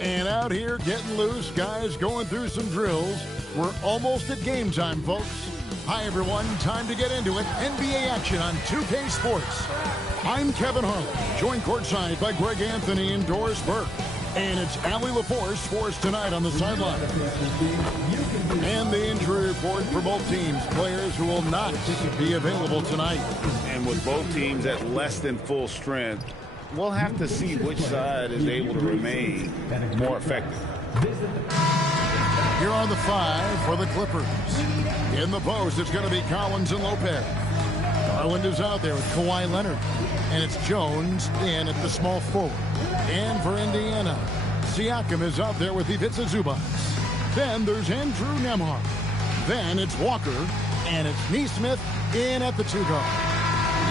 And out here getting loose, guys going through some drills. We're almost at game time, folks. Hi, everyone. Time to get into it. NBA action on 2K Sports. I'm Kevin Harlan, joined courtside by Greg Anthony and Doris Burke. And it's Allie LaForce for us tonight on the sideline. And the injury report for both teams. Players who will not be available tonight. And with both teams at less than full strength, we'll have to see which side is able to remain more effective. Here are the 5 for the Clippers. In the post, it's going to be Collins and Lopez. Garland is out there with Kawhi Leonard. And it's Jones in at the small forward. And for Indiana, Siakam is out there with Ivica Zubac. Then there's Andrew Nembhard. Then it's Walker. And it's Nesmith in at the 2 guard.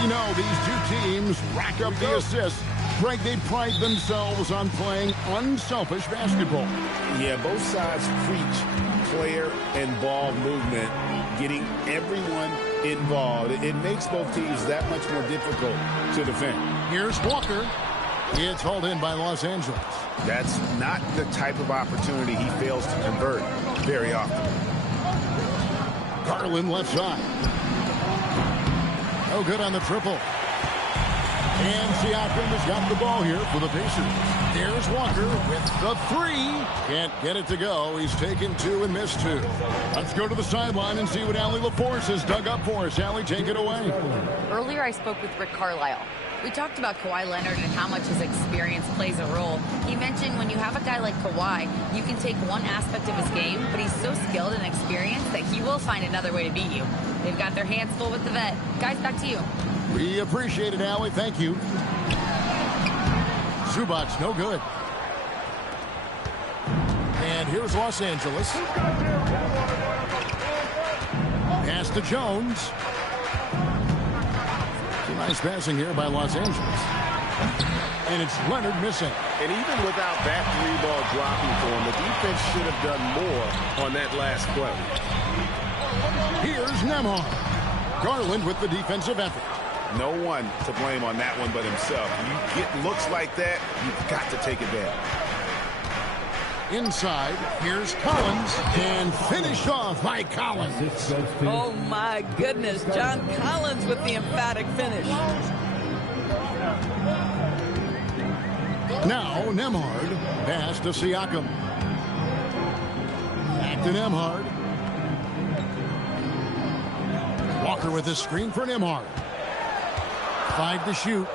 You know, these two teams rack up the assists. Greg, they pride themselves on playing unselfish basketball. Yeah, both sides preach player and ball movement, getting everyone involved. It makes both teams that much more difficult to defend. Here's Walker. It's hauled in by Los Angeles. That's not the type of opportunity he fails to convert very often. Garland left side. No good on the triple. And Siakam has got the ball here for the Pacers. There's Walker with the 3. Can't get it to go. He's taken 2 and missed 2. Let's go to the sideline and see what Allie LaForce has dug up for us. Allie, take it away. Earlier, I spoke with Rick Carlisle. We talked about Kawhi Leonard and how much his experience plays a role. He mentioned when you have a guy like Kawhi, you can take one aspect of his game, but he's so skilled and experienced that he will find another way to beat you. They've got their hands full with the vet. Guys, back to you. We appreciate it, Allie. Thank you. Zubac, no good. And here's Los Angeles. Pass to Jones. Nice passing here by Los Angeles. And it's Leonard missing. And even without that 3-ball dropping for him, the defense should have done more on that last play. Here's Nembhard. Garland with the defensive effort. No one to blame on that one but himself. You get looks like that, you've got to take it down. Inside, here's Collins, and finished off by Collins. Oh, my goodness. John Collins with the emphatic finish. Now, Nembhard. Pass to Siakam. Back to Nembhard. Walker with the screen for Nembhard. 5 to shoot.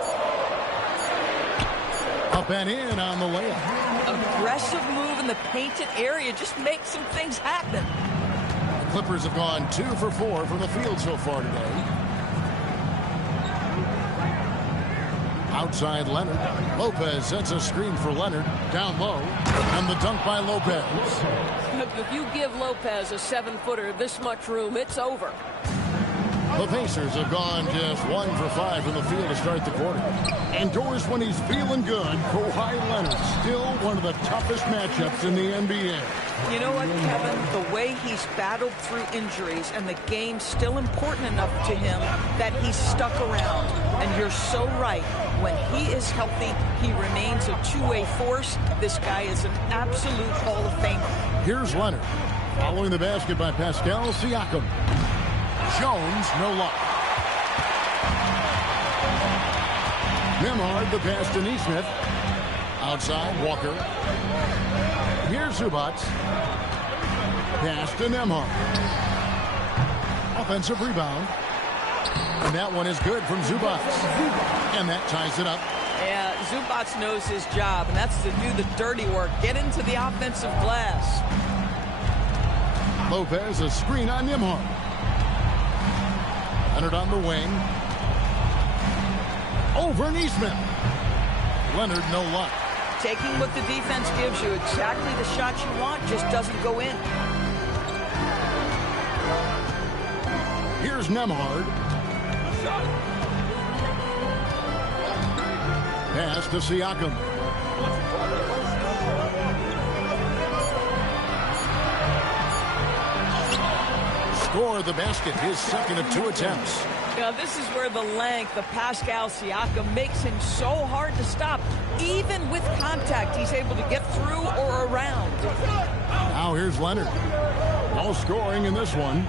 Up and in on the layup. Aggressive move in the painted area just makes some things happen. The Clippers have gone 2 for 4 from the field so far today. Outside Leonard. Lopez sets a screen for Leonard. Down low. And the dunk by Lopez. If you give Lopez a 7-footer this much room, it's over. The Pacers have gone just 1 for 5 from the field to start the quarter. And Doris, when he's feeling good, Kawhi Leonard, still one of the toughest matchups in the NBA. You know what, Kevin? The way he's battled through injuries and the game's still important enough to him that he's stuck around. And you're so right. When he is healthy, he remains a two-way force. This guy is an absolute Hall of Famer. Here's Leonard. Following the basket by Pascal Siakam. Jones, no luck. Nembhard, the pass to Nesmith. Outside, Walker. Here's Zubac. Pass to Nembhard. Offensive rebound. And that one is good from Zubac. And that ties it up. Yeah, Zubac knows his job, and that's to do the dirty work. Get into the offensive glass. Lopez, a screen on Nembhard. Leonard on the wing. Over Nesmith. Leonard, no luck. Taking what the defense gives you, exactly the shot you want, just doesn't go in. Here's Nembhard. Pass to Siakam. Score the basket, his second of 2 attempts. Now, this is where the length of Pascal Siakam makes him so hard to stop. Even with contact, he's able to get through or around. Now here's Leonard. No scoring in this one.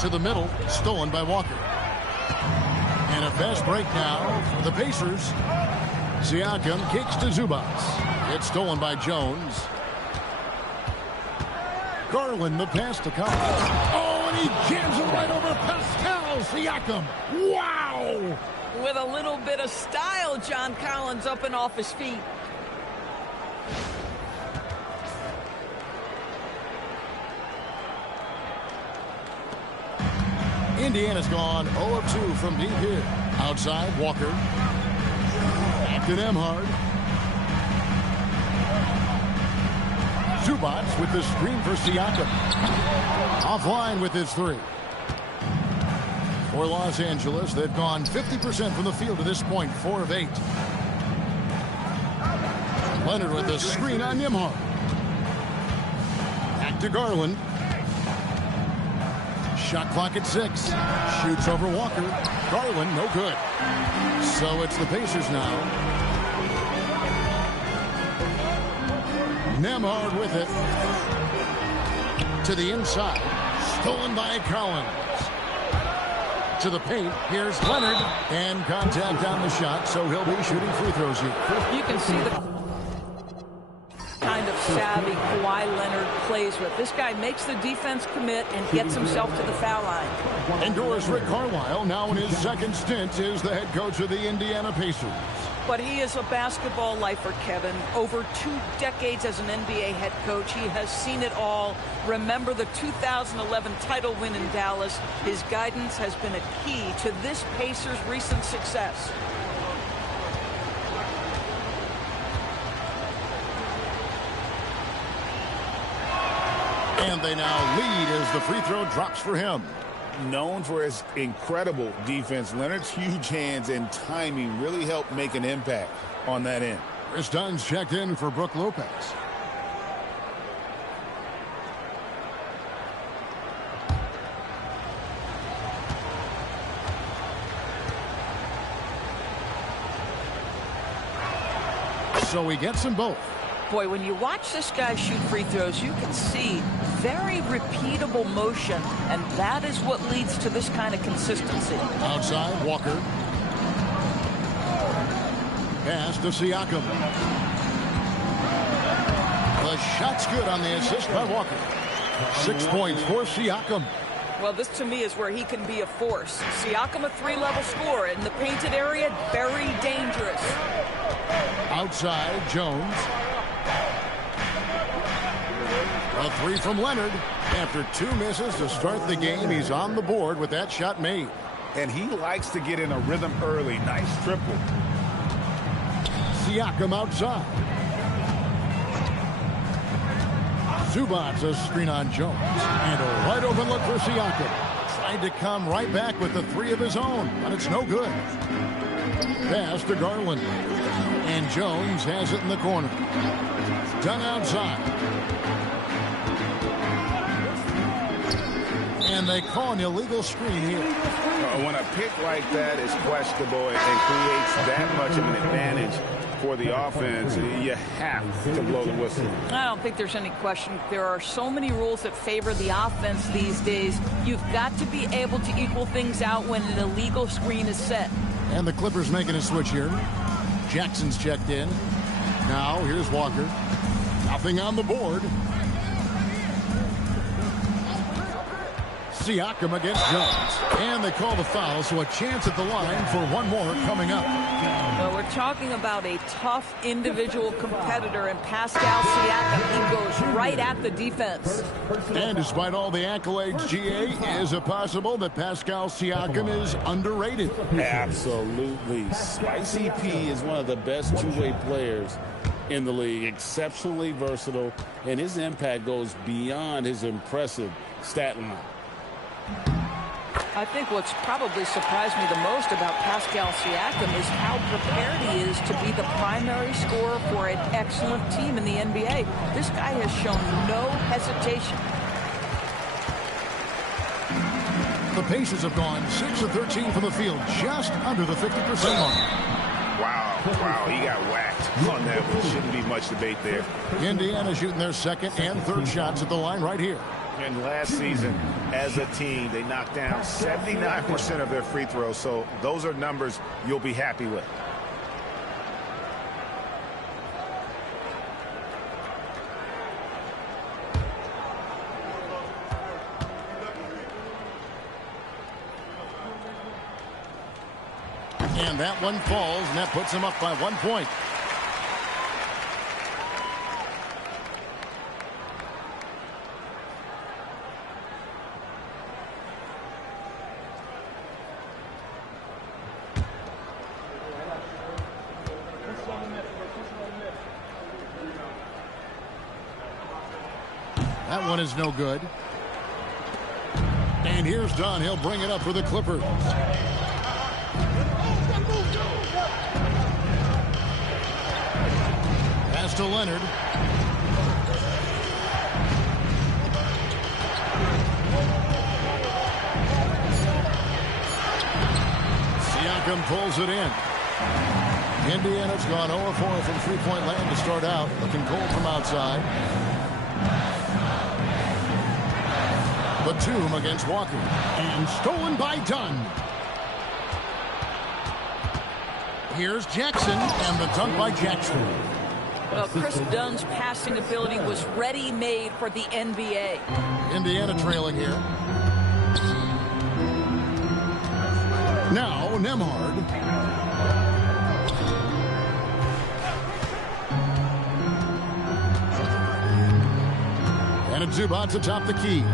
To the middle, stolen by Walker. And a fast break now for the Pacers. Siakam kicks to Zubats. It's stolen by Jones. Garland, the pass to Collins. Oh, and he jams it right over Pascal Siakam. Wow! With a little bit of style, John Collins up and off his feet. Indiana's gone 0 of 2 from deep here. Outside, Walker. Back to Nembhard. Zubats with the screen for Siakam. Offline with his three. For Los Angeles, they've gone 50% from the field to this point, 4 of 8. Leonard with the screen on Nembhard. Back to Garland. Shot clock at 6. Shoots over Walker. Garland, no good. So it's the Pacers now. Nembhard with it. To the inside. Stolen by Collins. To the paint. Here's Leonard. And contact on the shot, so he'll be shooting free throws here. You can see the kind of savvy Kawhi Leonard plays with. This guy makes the defense commit and gets himself to the foul line. Endorse Rick Carlisle, now in his second stint, is the head coach of the Indiana Pacers. But he is a basketball lifer, Kevin. Over 2 decades as an NBA head coach, he has seen it all. Remember the 2011 title win in Dallas. His guidance has been a key to this Pacers' recent success. And they now lead as the free throw drops for him. Known for his incredible defense, Leonard's huge hands and timing really helped make an impact on that end. Chris Dunn's checked in for Brook Lopez. So he gets them both. Boy, when you watch this guy shoot free throws, you can see very repeatable motion, and that is what leads to this kind of consistency. Outside, Walker. Pass to Siakam. The shot's good on the assist by Walker. 6 points for Siakam. Well, this to me is where he can be a force. Siakam, a 3-level scorer in the painted area, very dangerous. Outside, Jones. A 3 from Leonard. After 2 misses to start the game, he's on the board with that shot made. And he likes to get in a rhythm early. Nice triple. Siakam outside. Zubats a screen on Jones. And a wide open look for Siakam. Tried to come right back with the 3 of his own, but it's no good. Pass to Garland. And Jones has it in the corner. Done outside. And they call an illegal screen here. When a pick like that is questionable and creates that much of an advantage for the offense, you have to blow the whistle. I don't think there's any question. There are so many rules that favor the offense these days. You've got to be able to equal things out when an illegal screen is set. And the Clippers making a switch here. Jackson's checked in. Now here's Walker. Nothing on the board. Siakam against Jones. And they call the foul, so a chance at the line for one more coming up. Well, we're talking about a tough individual competitor in Pascal Siakam. He goes right at the defense. And despite all the accolades, GA, is it possible that Pascal Siakam is underrated? Absolutely. Spicy P is one of the best two-way players in the league. Exceptionally versatile, and his impact goes beyond his impressive stat line. I think what's probably surprised me the most about Pascal Siakam is how prepared he is to be the primary scorer for an excellent team in the NBA. This guy has shown no hesitation. the Pacers have gone 6 of 13 from the field, just under the 50% mark. Wow, he got whacked on that one. Shouldn't be much debate there. Indiana shooting their second and third shots at the line right here. And last season, as a team, they knocked down 79% of their free throws, so those are numbers you'll be happy with. And that one falls, and that puts him up by 1 point. That one is no good. And here's Dunn. He'll bring it up for the Clippers. Pass to Leonard. Siakam pulls it in. Indiana's gone 0-4 from three-point land to start out. Looking cold from outside. Batum against Walker. And stolen by Dunn. Here's Jackson, and the dunk by Jackson. Well, Chris Dunn's passing ability was ready-made for the NBA. Indiana trailing here. Now, Nembhard. And it's Zubac atop the key.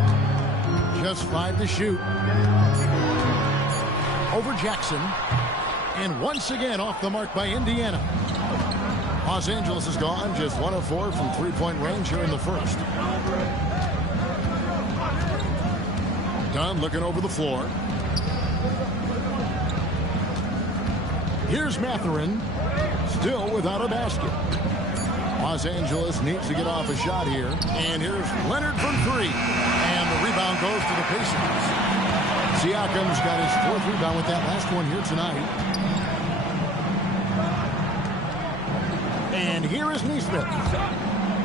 Just 5 to shoot. Over Jackson. And once again off the mark by Indiana. Los Angeles is gone just 1 of 4 from three-point range here in the first. Dunn looking over the floor. Here's Mathurin, still without a basket. Los Angeles needs to get off a shot here. And here's Leonard from 3. And the rebound goes to the Pacers. Siakam's got his 4th rebound with that last one here tonight. And here is Neesmith.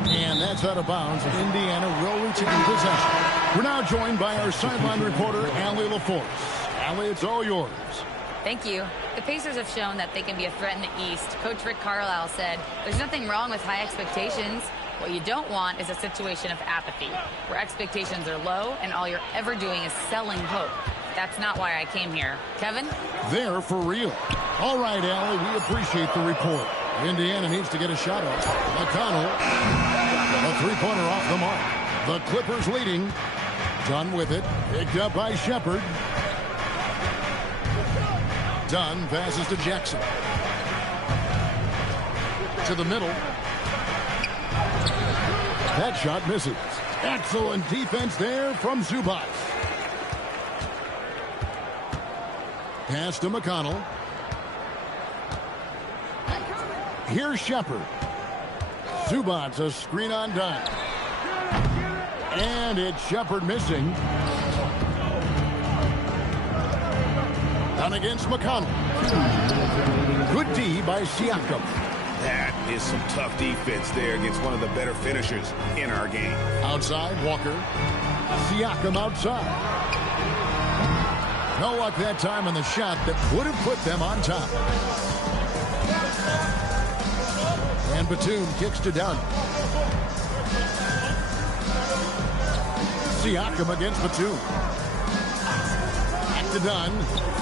And that's out of bounds. Indiana will retain possession. We're now joined by our sideline reporter, Allie LaForce. Allie, it's all yours. Thank you. The Pacers have shown that they can be a threat in the East. Coach Rick Carlisle said, there's nothing wrong with high expectations. What you don't want is a situation of apathy, where expectations are low and all you're ever doing is selling hope. That's not why I came here. Kevin? They're for real. All right, Allie, we appreciate the report. Indiana needs to get a shot off. McConnell, a three-pointer off the mark. The Clippers leading. Dunn with it. Picked up by Shepard. Dunn passes to Jackson. To the middle. That shot misses. Excellent defense there from Zubac. Pass to McConnell. Here's Shepard. Zubac, a screen on Dunn. And it's Shepard missing. Dunn against McConnell. Good D by Siakam. That is some tough defense there against one of the better finishers in our game. Outside, Walker. Siakam outside. No luck that time on the shot that would have put them on top. And Batum kicks to Dunn. Siakam against Batum. Back to Dunn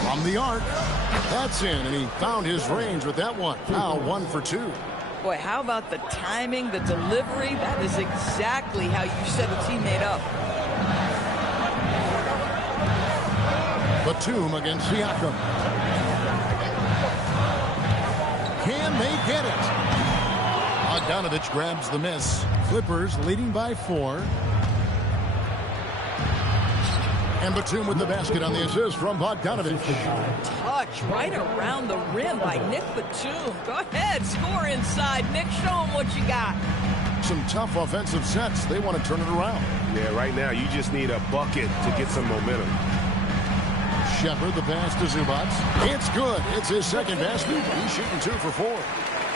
from the arc. That's in, and he found his range with that one. Now 1 for 2. Boy, how about the timing, the delivery? That is exactly how you set a teammate up. Batum against Siakam. Can they get it? Bogdanovich grabs the miss. Clippers leading by 4. And Batum with the basket on the assist from Bogdanovich. Touch right around the rim by Nick Batum. Go ahead, score inside. Nick, show him what you got. Some tough offensive sets. They want to turn it around. Yeah, right now you just need a bucket to get some momentum. Shepard, the pass to Zubats. It's good. It's his second basket. He's shooting 2 for 4.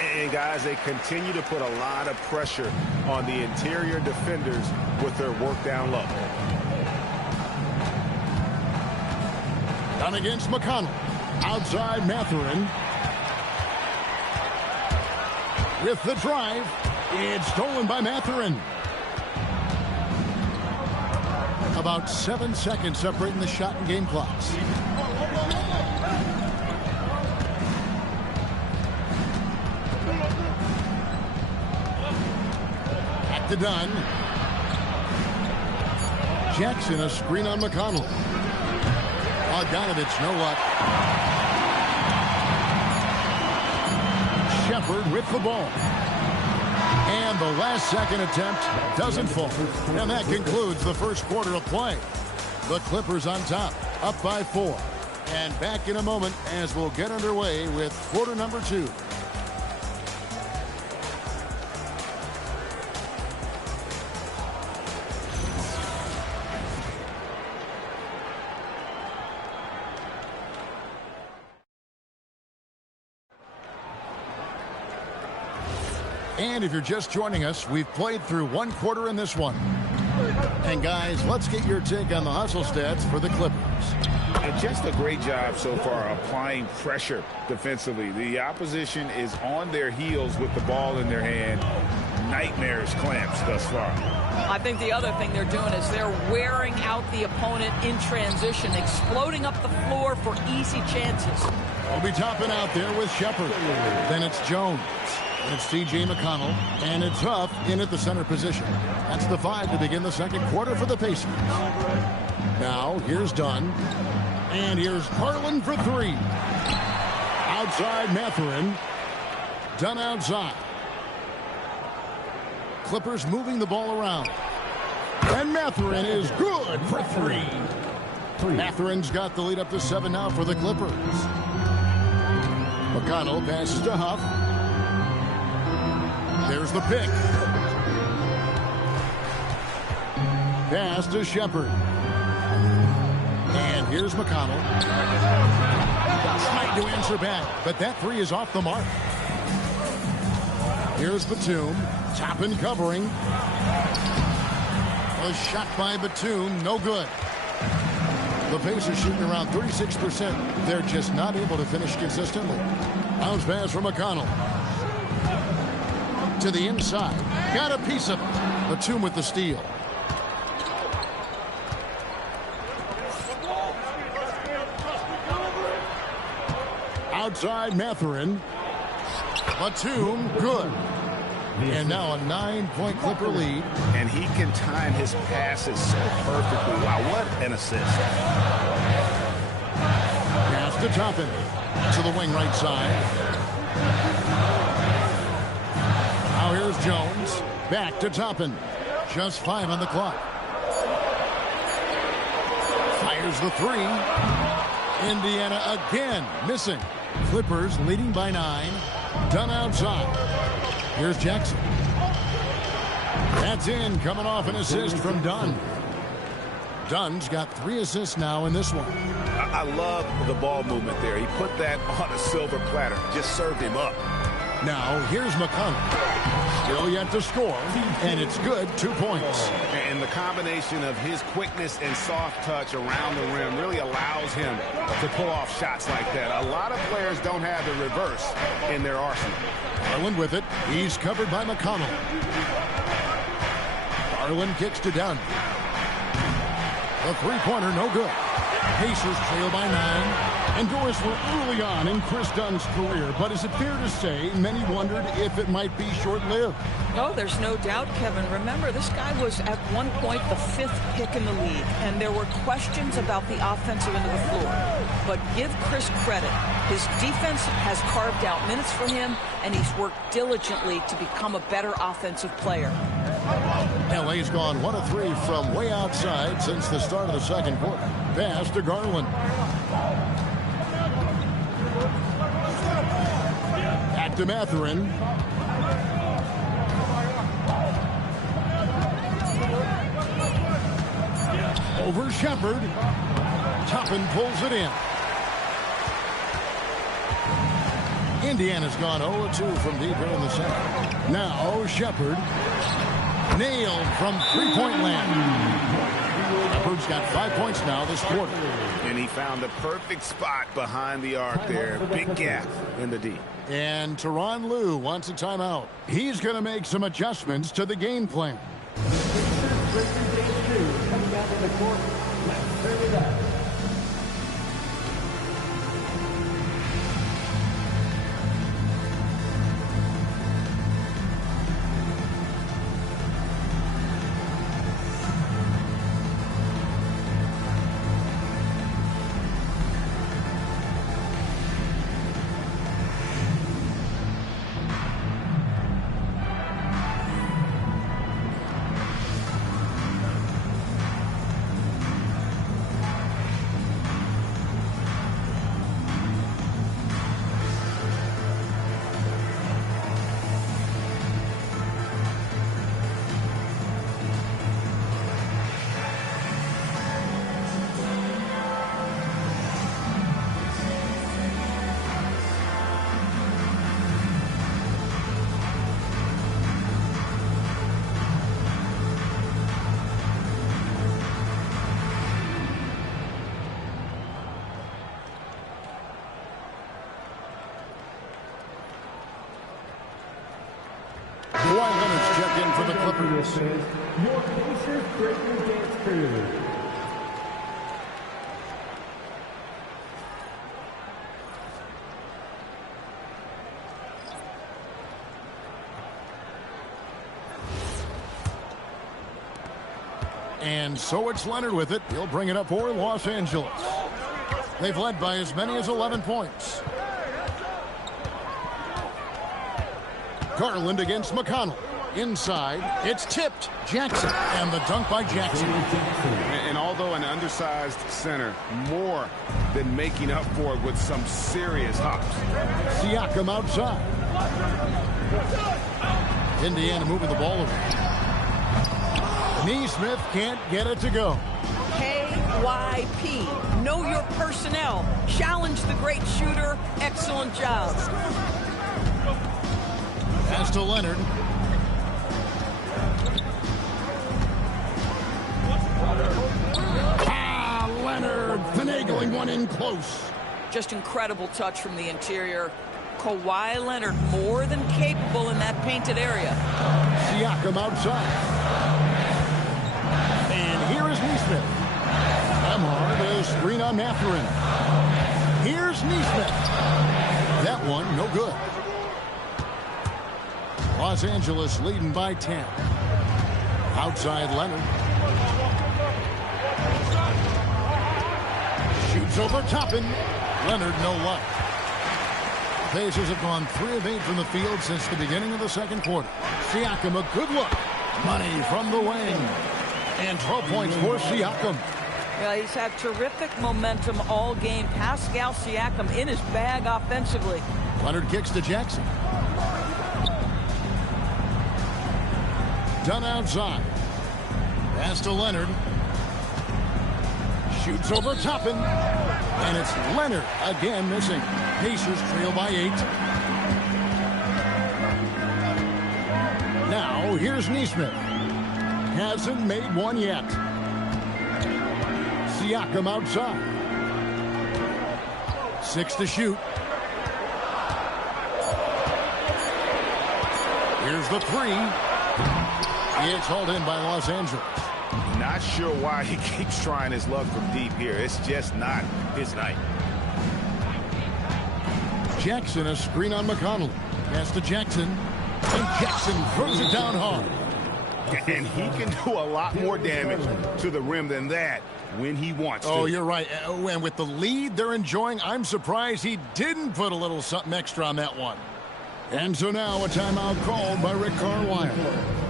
And, guys, they continue to put a lot of pressure on the interior defenders with their work down low. Done against McConnell. Outside Mathurin. With the drive. It's stolen by Mathurin. About 7 seconds separating the shot and game clocks. Back to Dunn. Jackson, a screen on McConnell. Bogdanovich, no luck. Shepard with the ball. And the last second attempt doesn't fall. And that concludes the first quarter of play. The Clippers on top, up by 4. And back in a moment as we'll get underway with quarter number 2. And if you're just joining us, we've played through 1 quarter in this one. And guys, let's get your take on the hustle stats for the Clippers. And just a great job so far applying pressure defensively. The opposition is on their heels with the ball in their hand. Nightmarish clamps thus far. I think the other thing they're doing is they're wearing out the opponent in transition, exploding up the floor for easy chances. We'll be topping out there with Shepard. Then it's Jones. And it's T.J. McConnell, and it's Huff in at the center position. That's the 5 to begin the second quarter for the Pacers. Now, here's Dunn. And here's Garland for 3. Outside Mathurin. Dunn outside. Clippers moving the ball around. And Mathurin is good for 3. Mathurin's got the lead up to 7 now for the Clippers. McConnell passes to Huff. There's the pick. Pass to Shepard. And here's McConnell. Trying to answer back, but that 3 is off the mark. Here's Batum. Toppin covering. A shot by Batum. No good. The Pacers shooting around 36%. They're just not able to finish consistently. Bounce pass from McConnell. To the inside. Got a piece of it. Batum with the steal. Outside Mathurin. Batum, good. And now a 9-point Clipper lead. And he can time his passes so perfectly. Wow, what an assist. Pass to Toppin. To the wing right side. Now here's Jones. Back to Toppin. Just 5 on the clock. Fires the 3. Indiana again missing. Clippers leading by 9. Dunn outside. Here's Jackson. That's in, coming off an assist from Dunn. Dunn's got 3 assists now in this one. I love the ball movement there. He put that on a silver platter. Just served him up. Now, here's McConnell. Still yet to score, and it's good, 2 points. And the combination of his quickness and soft touch around the rim really allows him to pull off shots like that. A lot of players don't have the reverse in their arsenal. Garland with it. He's covered by McConnell. Garland kicks to Dunn. The 3-pointer, no good. Pacers trail by 9. And Doris, we're early on in Chris Dunn's career, but is it fair to say many wondered if it might be short-lived? No, there's no doubt, Kevin. Remember, this guy was at one point the 5th pick in the league, and there were questions about the offensive end of the floor. But give Chris credit. His defense has carved out minutes for him, and he's worked diligently to become a better offensive player. LA's gone 1 of 3 from way outside since the start of the second quarter. Pass to Garland. Back to Mathurin. Over Shepard. Toppin pulls it in. Indiana's gone 0-2 from deep here in the second. Now Shepard. Nailed from three-point land. Shepard's got 5 points now this quarter. And he found the perfect spot behind the arc there. Big gap in the D. And Tyronn Lue wants a timeout. He's going to make some adjustments to the game plan. Kawhi Leonard's checked in for the Clippers. Your Pacers breaking dance crew. And so it's Leonard with it. He'll bring it up for Los Angeles. They've led by as many as 11 points. Garland against McConnell. Inside, it's tipped. Jackson, and the dunk by Jackson. And although an undersized center, more than making up for it with some serious hops. Siakam outside. Indiana moving the ball over. Neesmith can't get it to go. KYP. Know your personnel. Challenge the great shooter. Excellent job. Pass to Leonard. Leonard finagling one in close. Just incredible touch from the interior. Kawhi Leonard more than capable in that painted area. Siakam outside. And here is Neesmith. Emhart, the screen on Mathurin. Here's Neesmith. That one, no good. Los Angeles leading by 10. Outside Leonard. Shoots over Toppin. Leonard, no luck. Pacers have gone 3 of 8 from the field since the beginning of the second quarter. Siakam, a good look. Money from the wing. And 12 points for Siakam. Yeah, he's had terrific momentum all game. Pascal Siakam in his bag offensively. Leonard kicks to Jackson. Done outside. Pass to Leonard. Shoots over Toppin. And it's Leonard again missing. Pacers trail by 8. Now here's Neesmith. Hasn't made one yet. Siakam outside. 6 to shoot. Here's the 3. It's hauled in by Los Angeles. Not sure why he keeps trying his luck from deep here. It's just not his night. Jackson, a screen on McConnell. Pass to Jackson. And Jackson throws it down hard. And he can do a lot more damage to the rim than that when he wants to. Oh, you're right. And with the lead they're enjoying, I'm surprised he didn't put a little something extra on that one. And so now a timeout called by Rick Carlisle.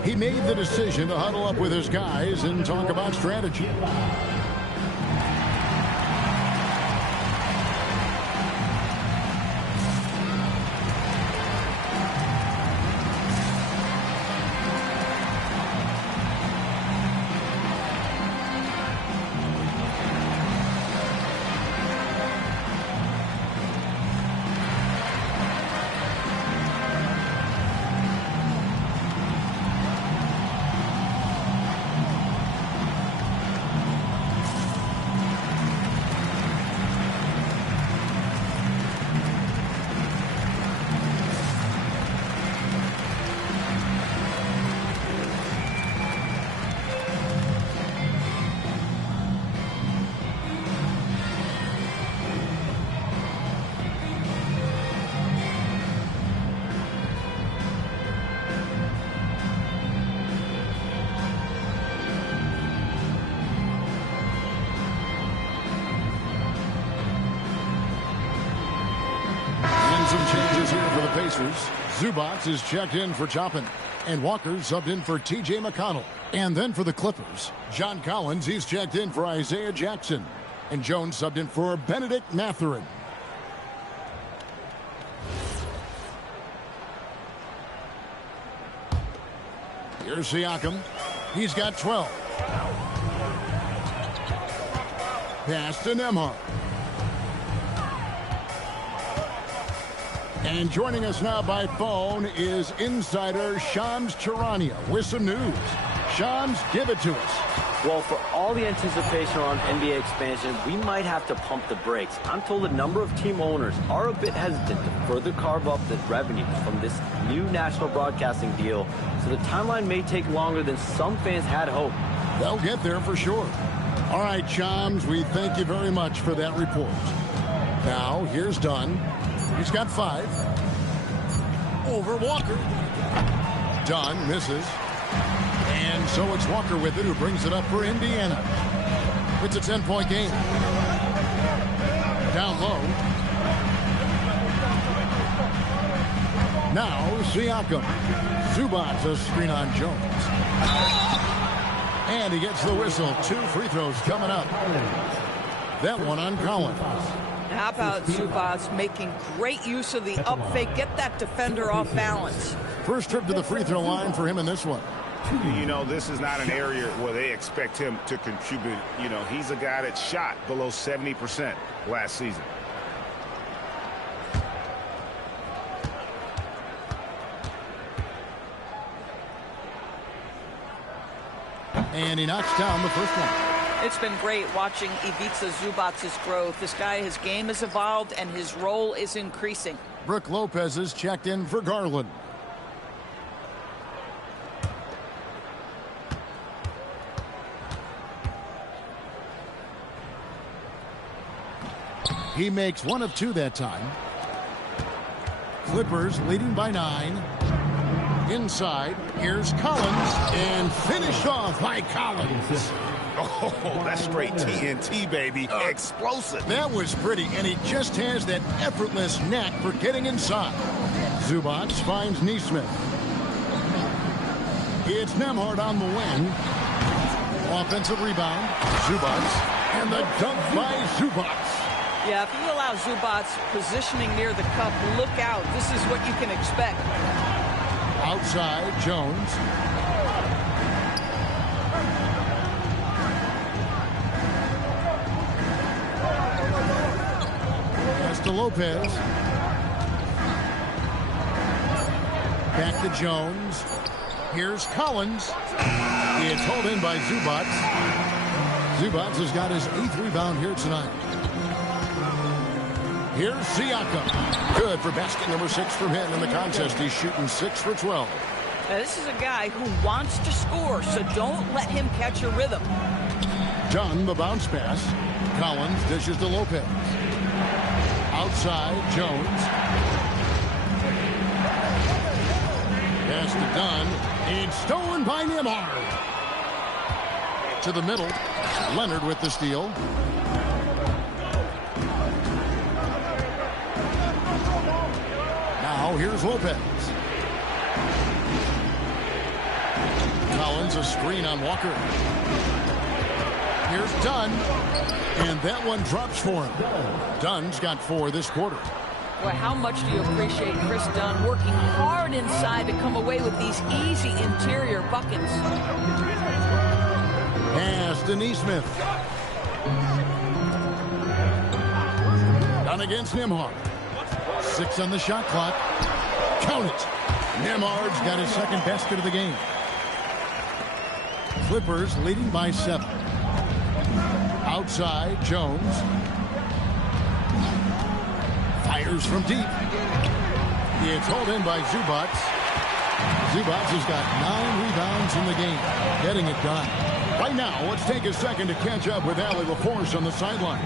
He made the decision to huddle up with his guys and talk about strategy. Pacers, Zubats is checked in for Chopin. And Walker subbed in for T.J. McConnell. And then for the Clippers, John Collins, he's checked in for Isaiah Jackson. And Jones subbed in for Benedict Mathurin. Here's Siakam. He's got 12. Pass to Nembhard. And joining us now by phone is insider Shams Charania with some news. Shams, give it to us. Well, for all the anticipation around NBA expansion, we might have to pump the brakes. I'm told a number of team owners are a bit hesitant to further carve up the revenue from this new national broadcasting deal, so the timeline may take longer than some fans had hoped. They'll get there for sure. All right, Shams, we thank you very much for that report. Now, here's Dunn. He's got 5. Over Walker. Dunn misses. And so it's Walker with it, who brings it up for Indiana. It's a 10-point game. Down low. Now Siakam. Zubats a screen on Jones. And he gets the whistle. 2 free throws coming up. That one on Collins. How about Zubats making great use of the up fake, get that defender off balance. First trip to the free throw line for him in this one. You know, this is not an area where they expect him to contribute. You know, he's a guy that shot below 70% last season. And he knocks down the first one. It's been great watching Ivica Zubats' growth. This guy, his game has evolved and his role is increasing. Brook Lopez is checked in for Garland. He makes 1 of 2 that time. Clippers leading by 9. Inside, here's Collins, and finished off by Collins. Oh, that's straight TNT, baby. Explosive. That was pretty, and he just has that effortless knack for getting inside. Zubats finds Neesmith. It's Nembhard on the wing. Offensive rebound, Zubats, and the dunk by Zubats. Yeah, if you allow Zubats positioning near the cup, look out. This is what you can expect. Outside, Jones. Pass to Lopez. Back to Jones. Here's Collins. It's hauled in by Zubats. Zubats has got his 8th rebound here tonight. Here's Siakam. Good for basket number 6 from him in the contest. He's shooting 6 for 12. Now, this is a guy who wants to score, so don't let him catch a rhythm. Dunn, the bounce pass. Collins dishes to Lopez. Outside, Jones. Pass to Dunn. It's stolen by Nembhard. To the middle. Leonard with the steal. Now here's Lopez. Collins a screen on Walker. Here's Dunn. And that one drops for him. Dunn's got 4 this quarter. Boy, how much do you appreciate Chris Dunn working hard inside to come away with these easy interior buckets? Pass to Neesmith. Dunn against Nembhard. 6 on the shot clock. Count it. Nembhard's got his 2nd basket of the game. Clippers leading by 7. Outside, Jones. Fires from deep. It's hauled in by Zubats. Zubats has got 9 rebounds in the game. Getting it done. Right now, let's take a second to catch up with Allie LaForce on the sidelines.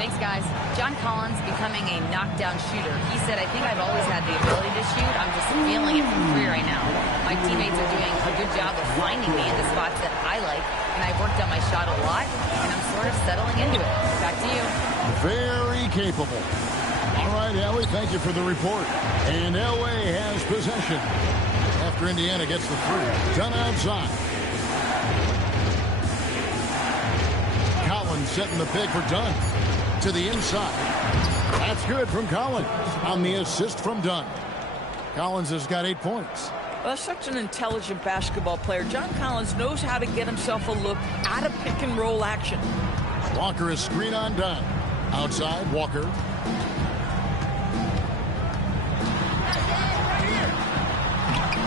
Thanks, guys. John Collins becoming a knockdown shooter. He said, I think I've always had the ability to shoot. I'm just feeling it from 3 right now. My teammates are doing a good job of finding me in the spots that I like, and I've worked on my shot a lot, and I'm sort of settling into it. Back to you. Very capable. All right, Ellie, thank you for the report. And LA has possession after Indiana gets the three. Dunn outside. Collins setting the pick for Dunn. To the inside. That's good from Collins on the assist from Dunn. Collins has got 8 points. Well, such an intelligent basketball player. John Collins knows how to get himself a look out of pick and roll action. Walker is screen on Dunn. Outside, Walker.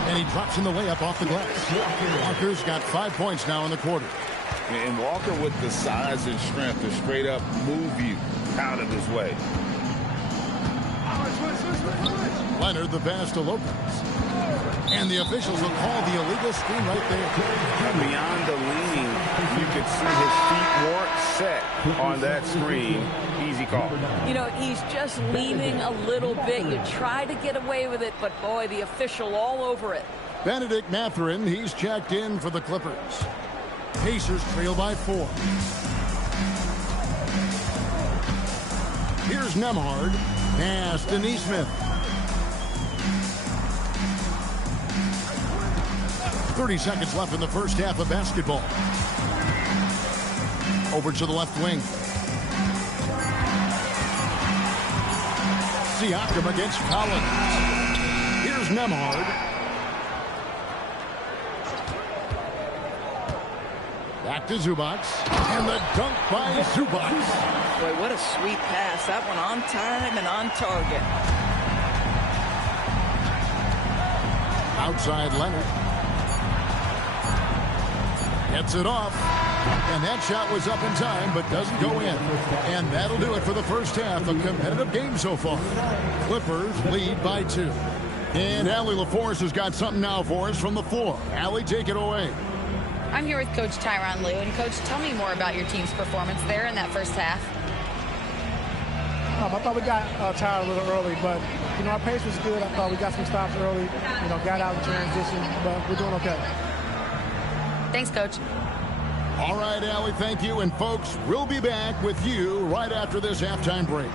And he drops in the layup off the glass. Walker's got 5 points now in the quarter. And Walker with the size and strength to straight up move you out of his way. Leonard the pass to Lopez. And the officials will call the illegal screen right there. Beyond the leaning, you could see his feet weren't set on that screen. Easy call. You know, he's just leaning a little bit. You try to get away with it, but boy, the official all over it. Benedict Mathurin, he's checked in for the Clippers. Pacers trail by 4. Here's Nemhard. Pass to Neesmith. 30 seconds left in the first half of basketball. Over to the left wing. Siakam against Collins. Here's Nemhard. Back to Zubac. And the dunk by Zubac. Boy, what a sweet pass. That one on time and on target. Outside Leonard. Gets it off. And that shot was up in time, but doesn't go in. And that'll do it for the first half. A competitive game so far. Clippers lead by 2. And Allie LaForce has got something now for us from the floor. Allie, take it away. I'm here with Coach Tyronn Lue. And, Coach, tell me more about your team's performance there in that first half. I thought we got tired a little early, but, you know, our pace was good. I thought we got some stops early, you know, got out in transition, but we're doing okay. Thanks, Coach. All right, Allie, thank you. And, folks, we'll be back with you right after this halftime break.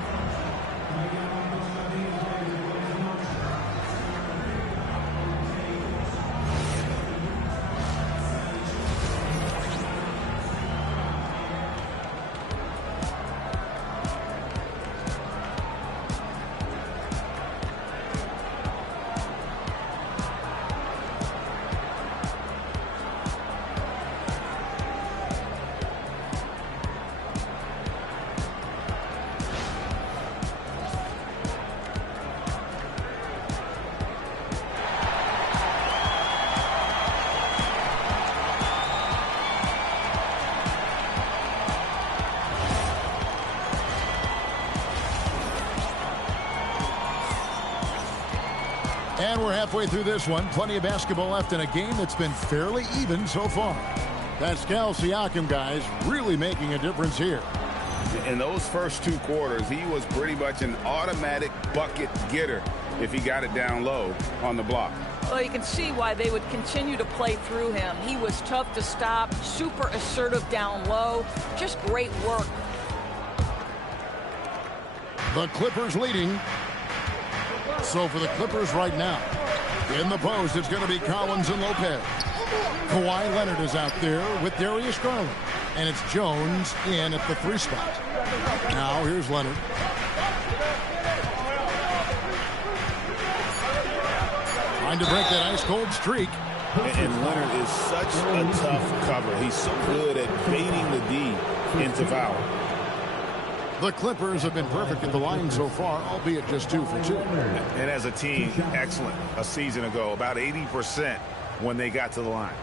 And we're halfway through this one. Plenty of basketball left in a game that's been fairly even so far. Pascal Siakam, guys, really making a difference here. In those first 2 quarters, he was pretty much an automatic bucket getter if he got it down low on the block. Well, you can see why they would continue to play through him. He was tough to stop, super assertive down low. Just great work. The Clippers leading. So for the Clippers right now, in the post, it's going to be Collins and Lopez. Kawhi Leonard is out there with Darius Garland. And it's Jones in at the 3 spot. Now here's Leonard. Trying to break that ice-cold streak. And Leonard is such a tough cover. He's so good at baiting the D into foul. The Clippers have been perfect at the line so far, albeit just 2 for 2. And as a team, excellent a season ago, about 80% when they got to the line.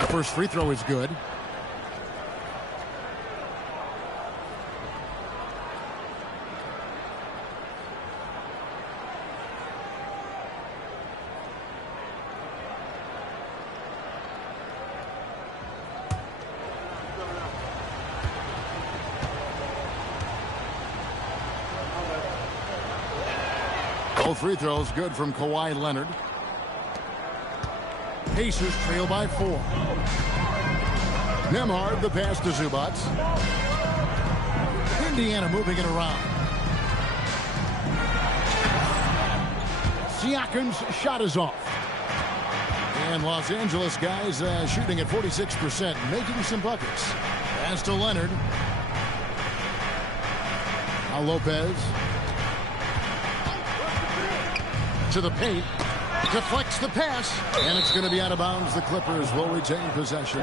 The first free throw is good. No free throws good from Kawhi Leonard. Pacers trail by 4. Nembhard the pass to Zubac. Indiana moving it around. Siakam's shot is off. And Los Angeles guys shooting at 46%, making some buckets. Pass to Leonard. Now Lopez. To the paint. Deflects the pass. And it's going to be out of bounds. The Clippers will retain possession.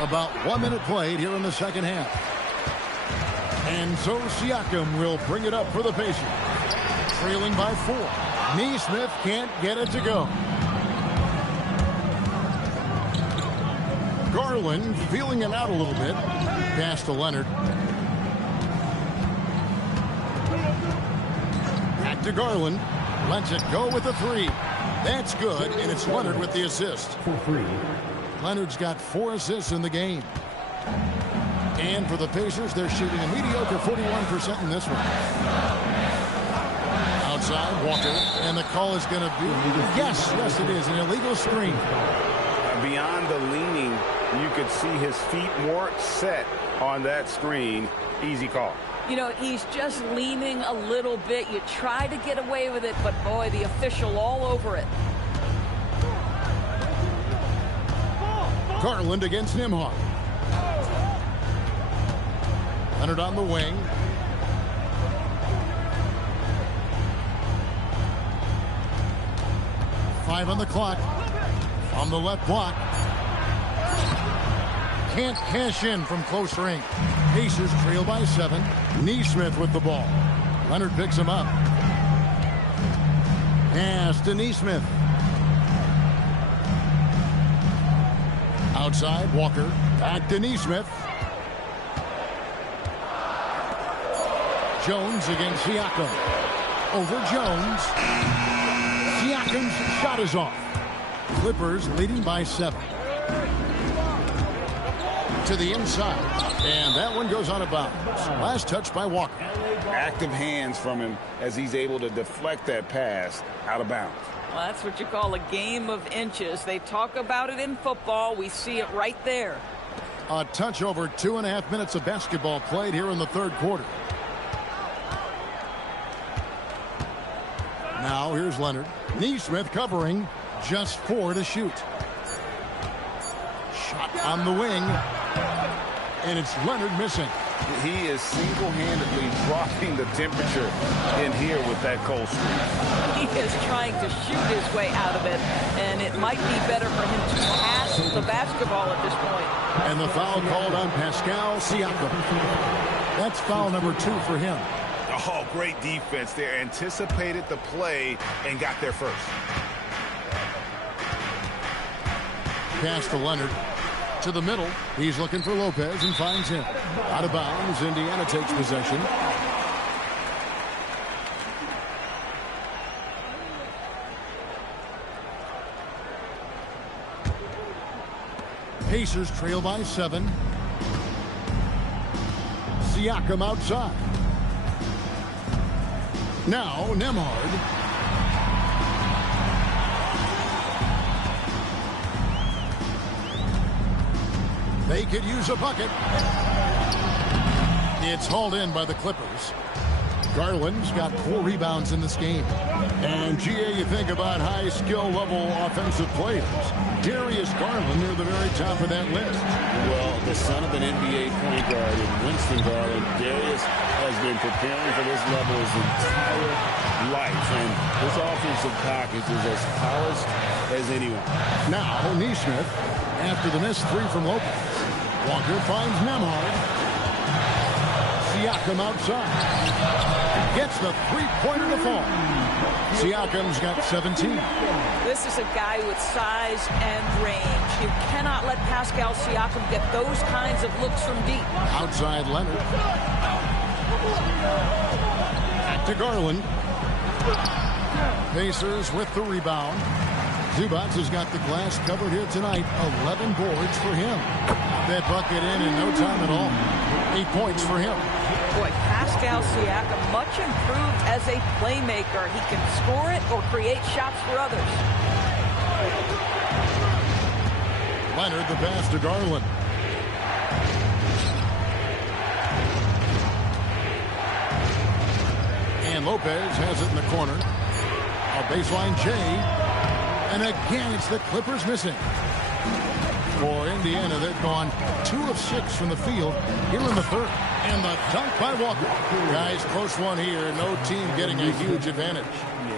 About 1 minute played here in the second half. And so Siakam will bring it up for the Pacers. Trailing by 4. Nesmith can't get it to go. Garland feeling it out a little bit. Pass to Leonard. Back to Garland. Lets it go with a 3. That's good, and it's Leonard with the assist. For 3. Leonard's got 4 assists in the game. And for the Pacers, they're shooting a mediocre 41% in this one. Outside, Walker, and the call is going to be, yes, it is, an illegal screen. Beyond the leaning, you could see his feet weren't set on that screen. Easy call. You know, he's just leaning a little bit. You try to get away with it, but boy, the official all over it. Garland against Nembhard. Leonard on the wing. Five on the clock. On the left block. Can't cash in from close range. Pacers trail by 7. Nesmith with the ball. Leonard picks him up. Pass to Nesmith. Outside, Walker. Back to Nesmith. Jones against Siakam. Over Jones. Siakam's shot is off. Clippers leading by 7. To the inside. And that one goes out of bounds. Last touch by Walker. Active hands from him as he's able to deflect that pass out of bounds. Well, that's what you call a game of inches. They talk about it in football. We see it right there. A touch over 2.5 minutes of basketball played here in the third quarter. Now here's Leonard. Nesmith covering. Just 4 to shoot. Shot on the wing. And it's Leonard missing. He is single-handedly dropping the temperature in here with that cold streak. He is trying to shoot his way out of it, and it might be better for him to pass the basketball at this point. And the foul called on Pascal Siakam. That's foul number 2 for him. Oh, great defense there. Anticipated the play and got there first. Pass to Leonard. To the middle. He's looking for Lopez and finds him. Out of bounds. Indiana takes possession. Pacers trail by 7. Siakam outside. Now Nembhard. They could use a bucket. It's hauled in by the Clippers. Garland's got 4 rebounds in this game. And, GA, you think about high skill level offensive players. Darius Garland near the very top of that list. Well, the son of an NBA point guard and Winston Garland, Darius has been preparing for this level his entire life. And his offensive package is as polished as anyone. Now, Nesmith, after the missed 3 from Lopez. Walker finds Nembhard. Siakam outside. Gets the 3-pointer to fall. Siakam's got 17. This is a guy with size and range. You cannot let Pascal Siakam get those kinds of looks from deep. Outside Leonard. Back to Garland. Pacers with the rebound. Zubats has got the glass covered here tonight. 11 boards for him. That bucket in no time at all. 8 points for him. Boy, Pascal Siakam, much improved as a playmaker. He can score it or create shots for others. Leonard, the pass to Garland. And Lopez has it in the corner. A baseline J. And again, it's the Clippers missing. For Indiana, they've gone 2 of 6 from the field here in the third. And the dunk by Walker. Guys, close one here. No team getting a huge advantage.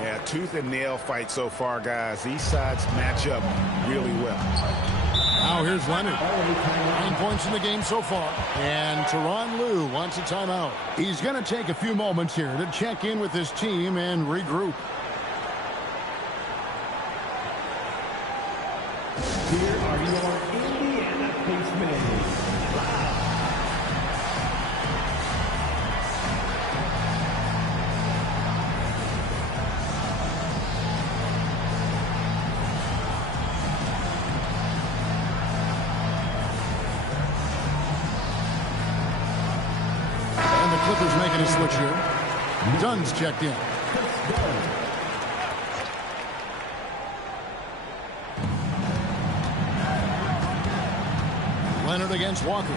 Yeah, tooth and nail fight so far, guys. These sides match up really well. Now here's Leonard. 9 points in the game so far. And Tyronn Lue wants a timeout. He's going to take a few moments here to check in with his team and regroup. Here are your Indiana Pacers. And the Clippers making a switch here. Dunn's checked in. Leonard against Walker.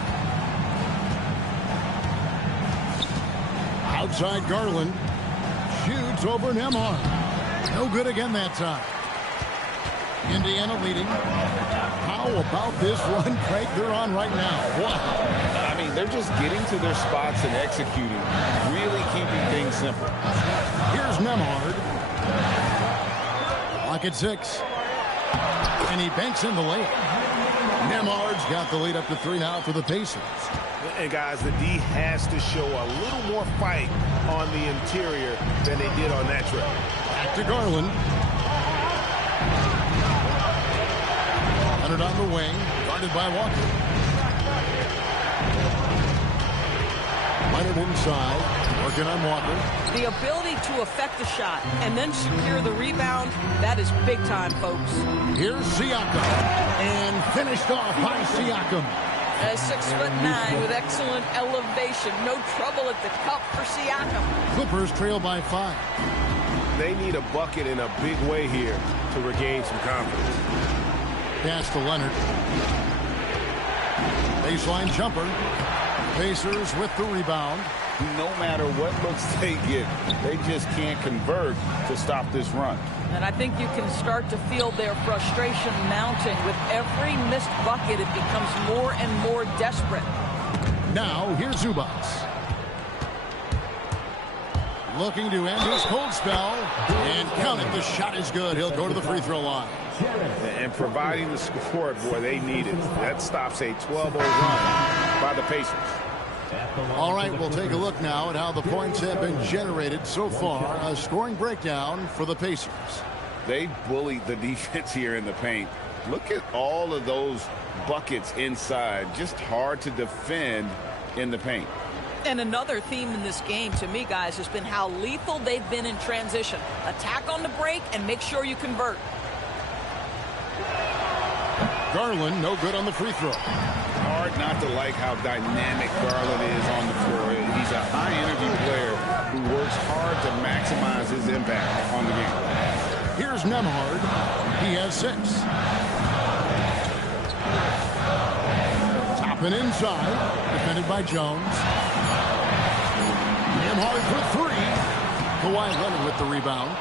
Outside Garland. Shoots over Nembhard. No good again that time. Indiana leading. How about this run, Craig, they're on right now? Wow. I mean, they're just getting to their spots and executing, really keeping things simple. Here's Nembhard. Clock at 6. And he banks in the layup. Nembhard's got the lead up to 3 now for the Pacers. And guys, the D has to show a little more fight on the interior than they did on that trip. Back to Garland. Leonard on the wing, guarded by Walker. Leonard inside, working on Walker. The ability to affect the shot and then secure the rebound, that is big time, folks. Here's Siakam. And finished off by Siakam. A 6'9" with excellent elevation. No trouble at the cup for Siakam. Clippers trail by 5. They need a bucket in a big way here to regain some confidence. Pass to Leonard. Baseline jumper. Pacers with the rebound. No matter what looks they get, they just can't convert to stop this run. And I think you can start to feel their frustration mounting. With every missed bucket, it becomes more and more desperate. Now, here's Zubats. Looking to end his cold spell. And count it. The shot is good. He'll go to the free throw line. And providing the score, boy, they need it. That stops a 12-0 run by the Pacers. All right, we'll take a look now at how the points have been generated so far. A scoring breakdown for the Pacers. They bullied the defense here in the paint. Look at all of those buckets inside. Just hard to defend in the paint. And another theme in this game, to me, guys, has been how lethal they've been in transition. Attack on the break and make sure you convert. Garland, no good on the free throw. Hard not to like how dynamic Garland is on the floor. He's a high-energy player who works hard to maximize his impact on the game. Here's Nembhard. He has 6. Top and inside. Defended by Jones. Nembhard for 3. Kawhi Leonard with the rebound.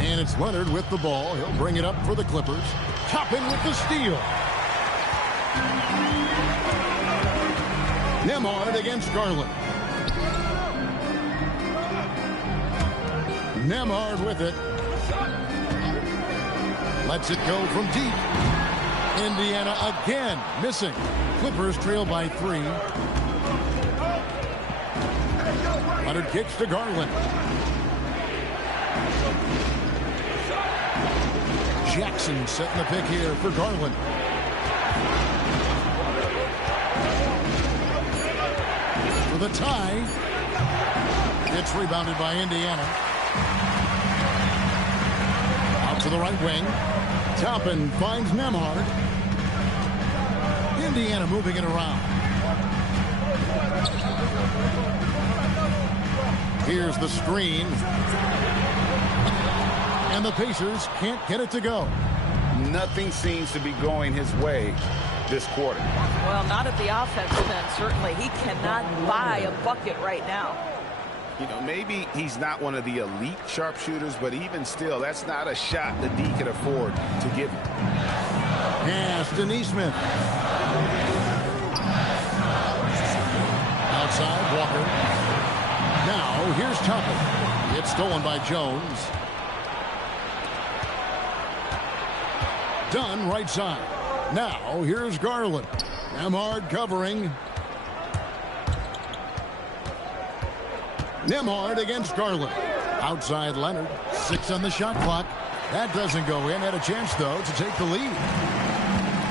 And it's Leonard with the ball. He'll bring it up for the Clippers. Toppin with the steal. Nembhard against Garland. Nembhard with it. Lets it go from deep. Indiana again missing. Clippers trail by 3. Leonard kicks to Garland. Jackson setting the pick here for Garland. For the tie. It's rebounded by Indiana. Out to the right wing. Toppin finds Nemhard. Indiana moving it around. Here's the screen. And the Pacers can't get it to go. Nothing seems to be going his way this quarter. Well, not at the offensive end, certainly. He cannot buy a bucket right now. You know, maybe he's not one of the elite sharpshooters, but even still, that's not a shot the D can afford to give him. Pass to Neesmith. Outside, Walker. Now, here's Toppin. It's stolen by Jones. Dunn right side. Now, here's Garland. Nemhard covering. Nemhard against Garland. Outside Leonard. 6 on the shot clock. That doesn't go in. Had a chance, though, to take the lead.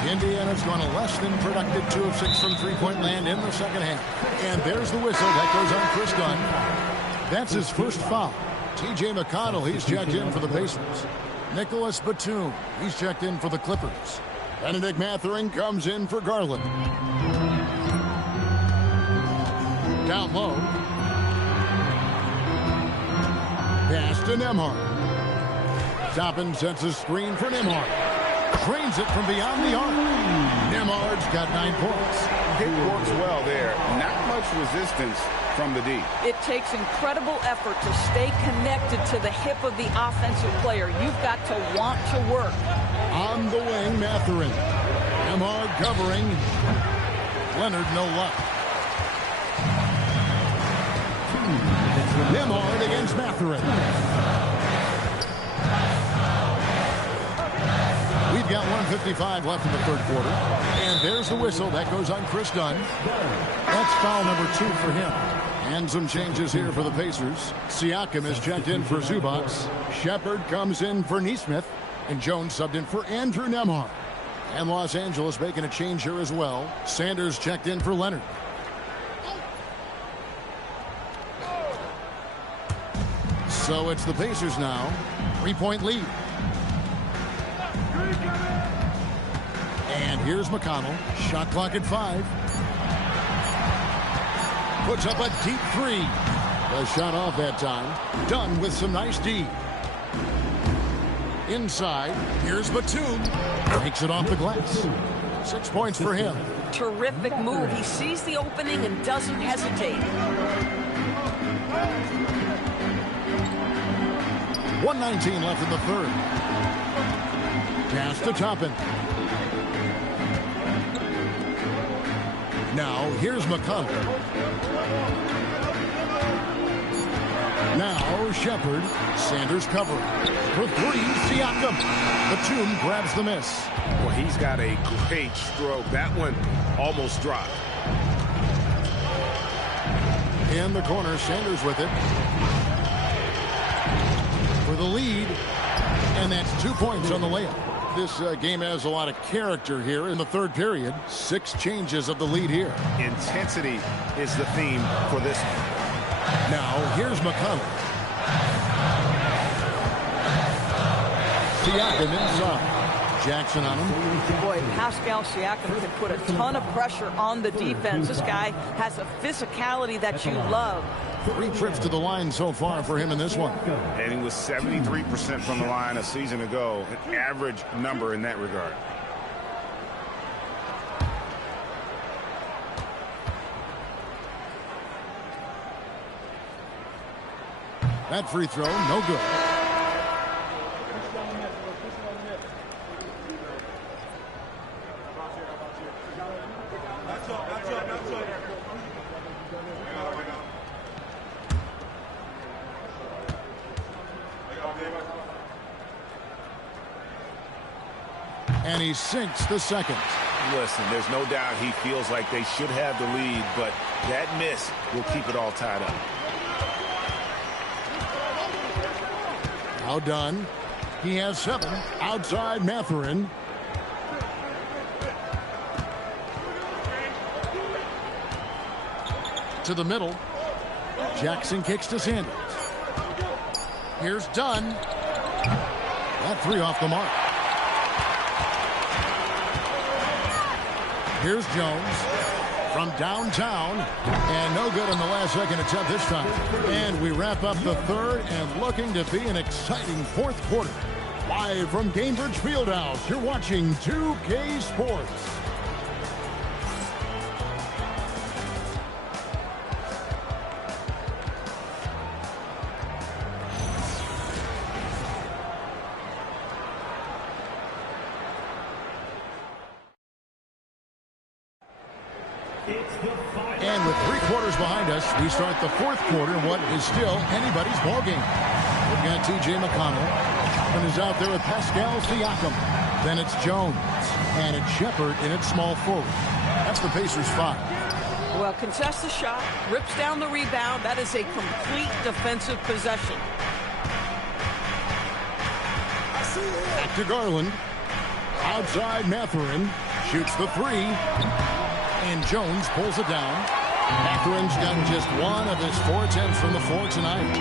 Indiana's gone a less than productive 2 of 6 from three-point land in the second half. And there's the whistle. That goes on Chris Dunn. That's his first foul. T.J. McConnell, he's checked in for the Pacers. Nicholas Batum, he's checked in for the Clippers. Benedict Mathurin comes in for Garland. Down low. Pass to Nemhard. Toppin sets a screen for Nemhard. Trains it from beyond the arc. Nemhard's got 9 points. It works well there. Not much resistance from the D. It takes incredible effort to stay connected to the hip of the offensive player. You've got to want to work. On the wing, Mathurin. Nemhard covering. Leonard, no luck. Nemhard against Mathurin. We've got 1:55 left in the third quarter. And there's the whistle. That goes on Chris Dunn. That's foul number 2 for him. And some changes here for the Pacers. Siakam is checked in for Zubac. Shepard comes in for Neesmith. And Jones subbed in for Andrew Nemhard. And Los Angeles making a change here as well. Sanders checked in for Leonard. So it's the Pacers now. 3-point lead. And here's McConnell. Shot clock at 5. Puts up a deep 3. The shot off that time. Dunn with some nice D. Inside. Here's Batum. Takes it off the glass. 6 points for him. Terrific move. He sees the opening and doesn't hesitate. 1:19 left in the third. Pass to Toppin. Now, here's McConnell. Now, Shepard. Sanders covering. For 3, Siakam. Batum grabs the miss. Well, he's got a great stroke. That one almost dropped. In the corner, Sanders with it. For the lead. And that's 2 points on the layup. This game has a lot of character here in the third period. 6 changes of the lead here. Intensity is the theme for this one. Now, here's McConnell. Siakam inside. Jackson on him. Boy, Pascal Siakam can put a ton of pressure on the defense. This guy has a physicality that you love. 3 trips to the line so far for him in this one. And he was 73% from the line a season ago. An average number in that regard. That free throw, no good. And he sinks the second. Listen, there's no doubt he feels like they should have the lead, but that miss will keep it all tied up. Now done. He has 7. Outside Mathurin. To the middle. Jackson kicks to Sanders. Here's Dunn. That 3 off the mark. Here's Jones from downtown, and no good on the last second attempt this time. And we wrap up the third and looking to be an exciting fourth quarter. Live from Gainbridge Fieldhouse, you're watching 2K Sports. And with 3 quarters behind us, we start the fourth quarter in what is still anybody's ballgame. We've got T.J. McConnell, and is out there with Pascal Siakam. Then it's Jones, and it's Shepard in its small forward. That's the Pacers' 5. Well, contests the shot, rips down the rebound. That is a complete defensive possession. Back to Garland. Outside Mathurin. Shoots the 3. And Jones pulls it down. Mathurin's got just 1 of his 4 attempts from the floor tonight.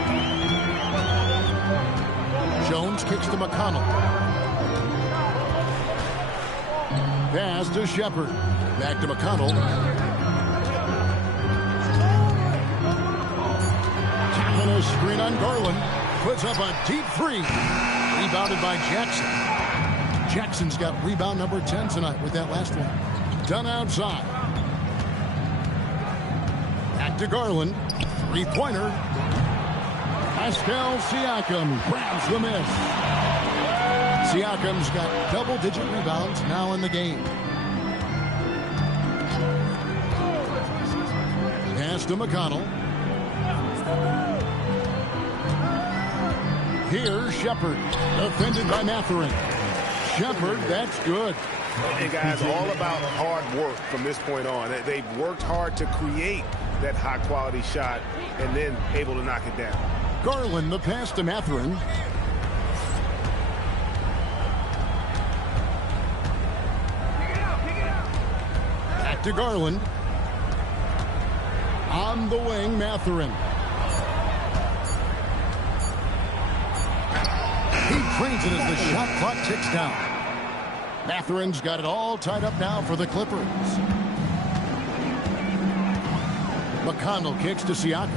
Jones kicks to McConnell. Pass to Shepard. Back to McConnell. Tapping a screen on Garland. Puts up a deep 3. Rebounded by Jackson. Jackson's got rebound number 10 tonight with that last one. Done outside. Back to Garland. 3-pointer. Pascal Siakam grabs the miss. Siakam's got double-digit rebounds now in the game. Pass to McConnell. Here's Shepard, defended by Mathurin. Shepard, that's good. And guys, all about hard work from this point on. They've worked hard to create that high-quality shot and then able to knock it down. Garland, the pass to Mathurin. Back to Garland. On the wing, Mathurin. He trains it as the shot clock ticks down. Mathurin's got it all tied up now for the Clippers. McConnell kicks to Siakam.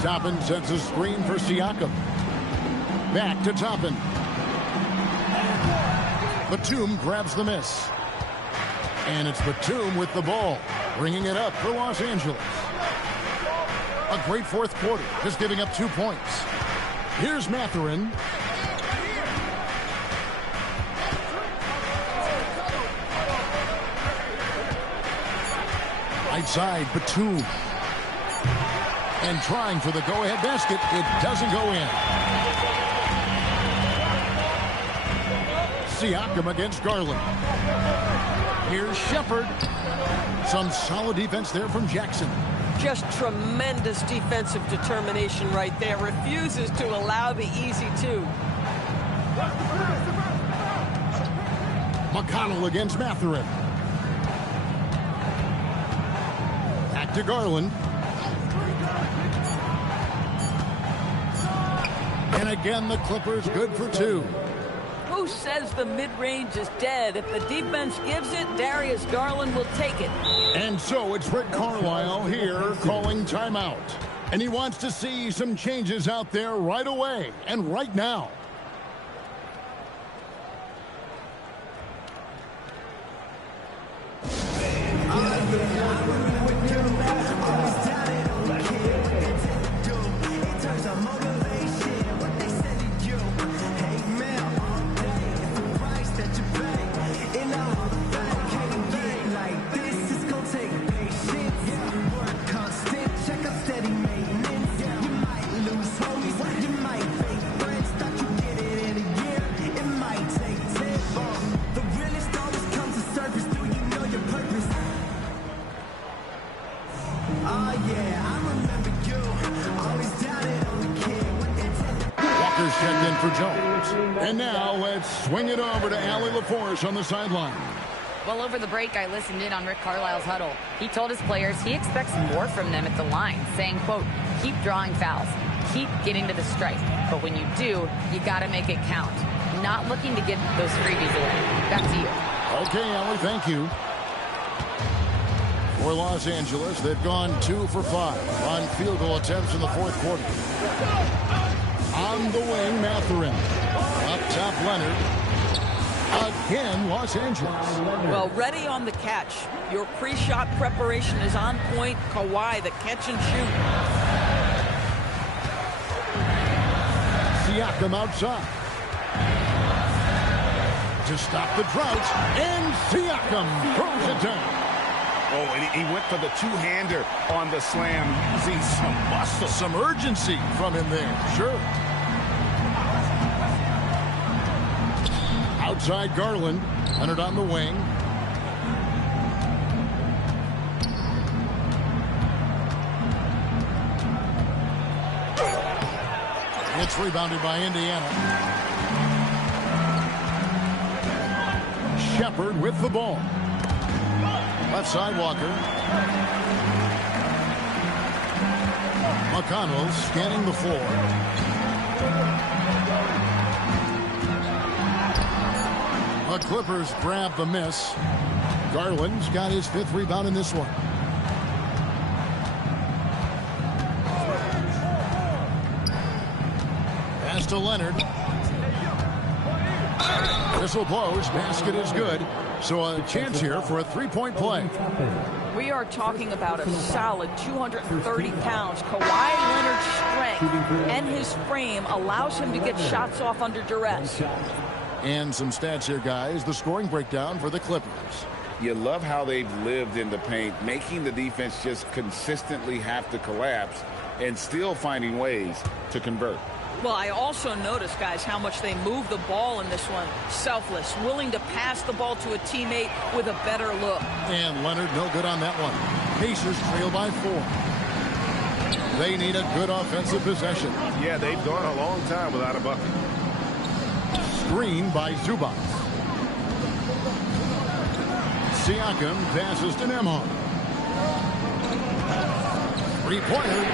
Toppin sets a screen for Siakam. Back to Toppin. Batum grabs the miss. And it's Batum with the ball, bringing it up for Los Angeles. A great fourth quarter, just giving up 2 points. Here's Mathurin. Right side, Batum. And trying for the go-ahead basket. It doesn't go in. Siakam against Garland. Here's Shepard. Some solid defense there from Jackson. Just tremendous defensive determination right there. Refuses to allow the easy 2. McConnell against Mathurin. Back to Garland. And again, the Clippers good for 2. Who says the mid-range is dead? If the defense gives it, Darius Garland will take it. And so it's Rick Carlisle here calling timeout. And he wants to see some changes out there right away and right now. Checked in for Jones. And now let's swing it over to Allie LaForce on the sideline. Well, over the break, I listened in on Rick Carlisle's huddle. He told his players he expects more from them at the line, saying, quote, keep drawing fouls, keep getting to the stripe. But when you do, you got to make it count. Not looking to get those freebies away. Back to you. Okay, Ellie, thank you. For Los Angeles, they've gone 2 for 5 on field goal attempts in the fourth quarter. On the wing, Mathurin. Up top, Leonard. Again, Los Angeles. Well, ready on the catch. Your pre-shot preparation is on point. Kawhi, the catch and shoot. Siakam outside. To stop the drought, and Siakam throws it down. Oh, and he went for the two-hander on the slam, using some muscle. Some urgency from him there, sure. Outside Garland, Leonard on the wing. It's rebounded by Indiana. Shepard with the ball. Left side, Walker. McConnell scanning the floor. The Clippers grab the miss. Garland's got his 5th rebound in this one. Pass to Leonard. Whistle blows. Basket is good. So a chance here for a three-point play. We are talking about a solid 230 pounds. Kawhi Leonard's strength and his frame allows him to get shots off under duress. And some stats here, guys. The scoring breakdown for the Clippers. You love how they've lived in the paint, making the defense just consistently have to collapse and still finding ways to convert. Well, I also noticed, guys, how much they move the ball in this one. Selfless, willing to pass the ball to a teammate with a better look. And Leonard no good on that one. Pacers trail by 4. They need a good offensive possession. Yeah, they've gone a long time without a bucket. Screen by Zubac. Siakam passes to Nembhard. Three-pointer.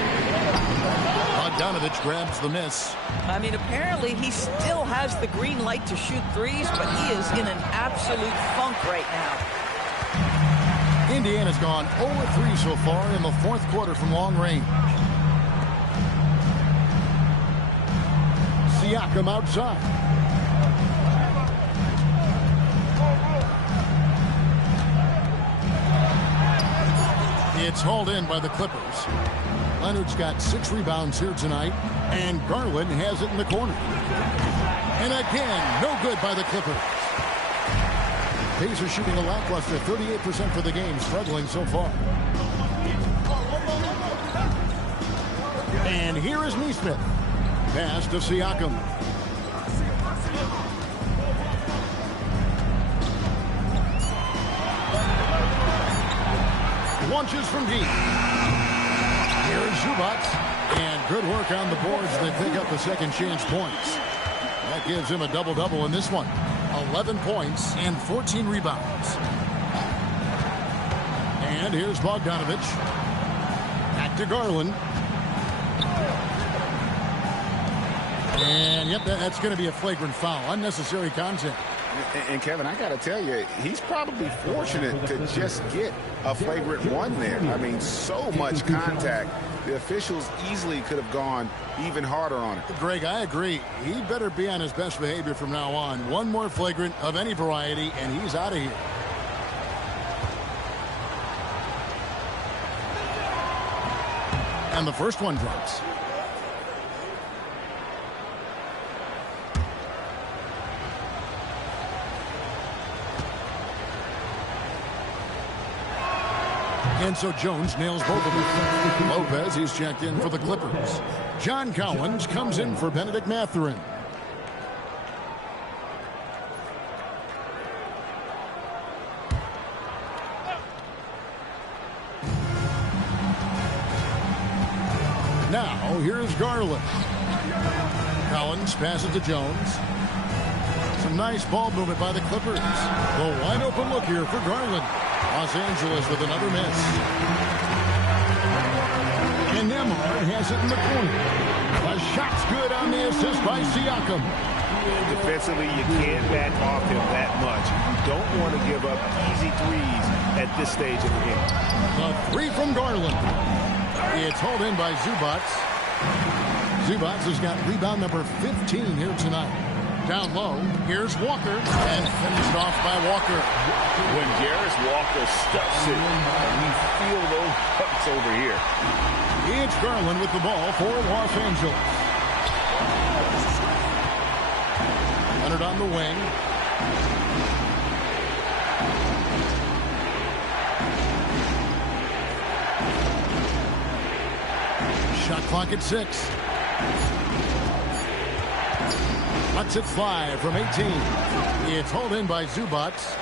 Bogdanovich grabs the miss. I mean, apparently he still has the green light to shoot threes, but he is in an absolute funk right now. Indiana's gone 0-3 so far in the fourth quarter from long range. Siakam outside. It's hauled in by the Clippers. Leonard's got 6 rebounds here tonight, and Garland has it in the corner. And again, no good by the Clippers. Pacers shooting a lackluster 38% for the game, struggling so far. And here is Neesmith. Pass to Siakam. Launches from deep. Here's Zubac. And good work on the boards. They pick up the second chance points. That gives him a double-double in this one. 11 points and 14 rebounds. And here's Bogdanovich. Back to Garland. And, yep, that's going to be a flagrant foul. Unnecessary contact. And Kevin, I got to tell you, he's probably fortunate to just get a flagrant one there. I mean, so much contact. The officials easily could have gone even harder on it. Greg, I agree. He better be on his best behavior from now on. One more flagrant of any variety, and he's out of here. And the first one drops. And so Jones nails both of them. Lopez, he's checked in for the Clippers. John Collins comes in for Benedict Mathurin. Now, here's Garland. Collins passes to Jones. Some nice ball movement by the Clippers. The wide open look here for Garland. Los Angeles with another miss. And Nembhard has it in the corner. A shot's good on the assist by Siakam. Defensively, you can't back off him that much. You don't want to give up easy threes at this stage of the game. The three from Garland. It's hauled in by Zubats. Zubats has got rebound number 15 here tonight. Down low, here's Walker, and finished off by Walker. When Jarris Walker stuffs it, we feel those cuts over here. It's Garland with the ball for Los Angeles. Leonard on the wing. Shot clock at 6. Lets it fly from 18. It's hauled in by Zubats.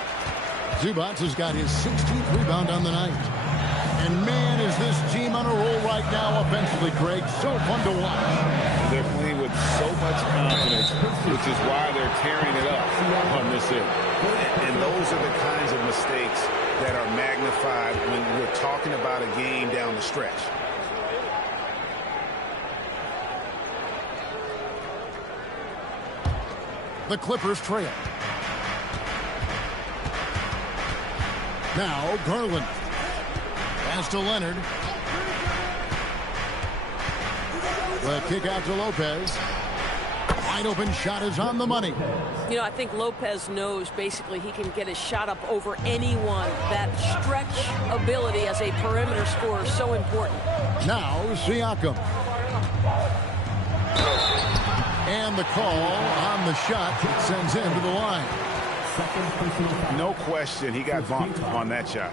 Zubats has got his 16th rebound on the night. And man, is this team on a roll right now offensively, Craig. So fun to watch. They're playing with so much confidence, which is why they're tearing it up on this end. And those are the kinds of mistakes that are magnified when we're talking about a game down the stretch. The Clippers trail. Now Garland. Pass to Leonard. The kick out to Lopez. Wide open shot is on the money. You know, I think Lopez knows basically he can get his shot up over anyone. That stretch ability as a perimeter scorer is so important. Now Siakam. And the call on the shot sends him to the line. No question, he got bumped on that shot.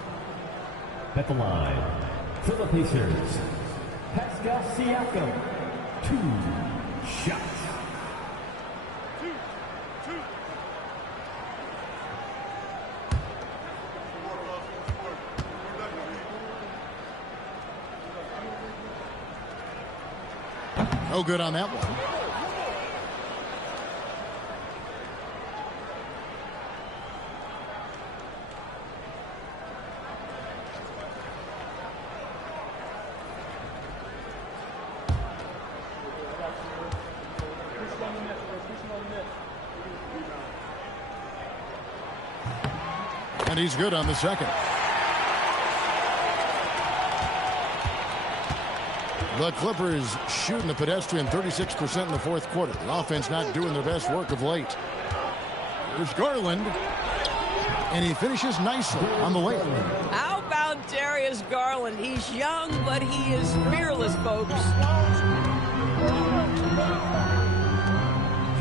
At the line, for the Pacers, Pascal Siakam, 2 shots. No good on that one. And he's good on the second. The Clippers shooting a pedestrian 36% in the fourth quarter. The offense not doing their best work of late. There's Garland. And he finishes nicely on the layup. How about Darius Garland? He's young, but he is fearless, folks.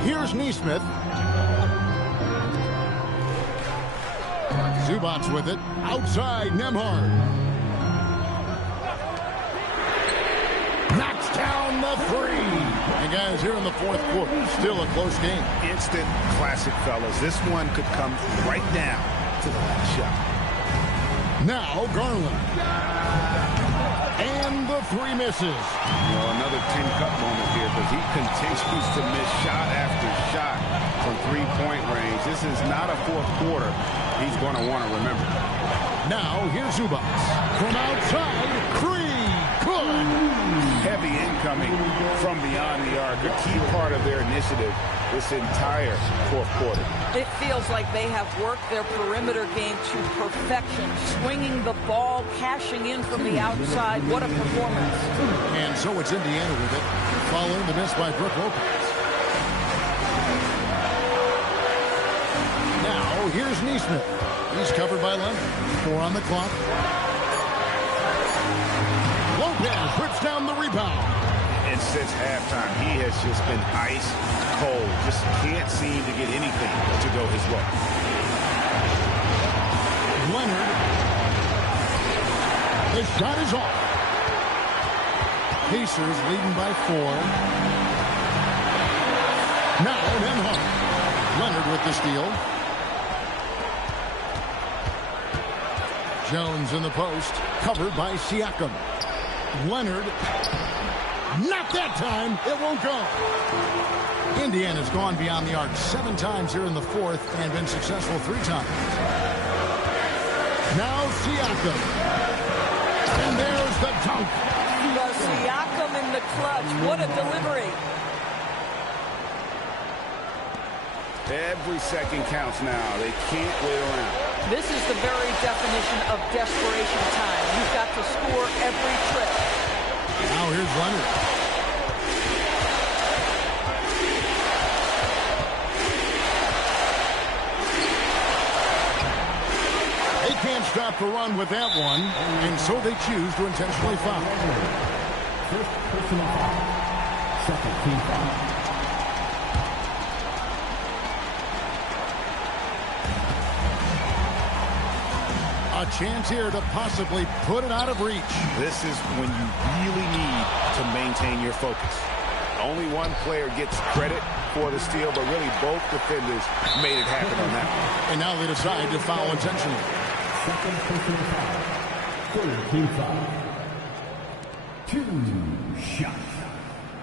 Here's Nesmith. Zubats with it. Outside, Nembhard. Knocks down the three. And guys, here in the fourth quarter, still a close game. Instant classic, fellas. This one could come right down to the last shot. Now Garland. And the three misses. Well, another tin cup moment here because he continues to miss shot after shot from three-point range. This is not a fourth quarter he's going to want to remember. Now here's Zubats. From outside, three. Good. Heavy incoming from beyond the arc. A key part of their initiative this entire fourth quarter. It feels like they have worked their perimeter game to perfection. Swinging the ball, cashing in from the outside. What a performance. And so it's Indiana with it, following the miss by Brook Lopez. Now here's Nesmith. He's covered by Leonard. 4 on the clock. Lopez puts down the rebound. And since halftime, he has just been ice cold. Just can't seem to get anything to go his way. Leonard. The shot is off. Pacers leading by 4. Now Nembhard. Leonard with the steal. Jones in the post, covered by Siakam. Leonard. Not that time. It won't go. Indiana's gone beyond the arc 7 times here in the fourth and been successful 3 times. Now Siakam. And there's the dunk. Well, Siakam in the clutch. What a delivery. Every second counts now. They can't wait around. This is the very definition of desperation time. You've got to score every trip. Now here's Leonard. They can't stop the run with that one, and so they choose to intentionally foul. First personal foul. Second team foul. A chance here to possibly put it out of reach. This is when you really need to maintain your focus. Only one player gets credit for the steal, but really both defenders made it happen on that one. And now they decide to foul intentionally. Second personal foul. Third team foul. 2 shots.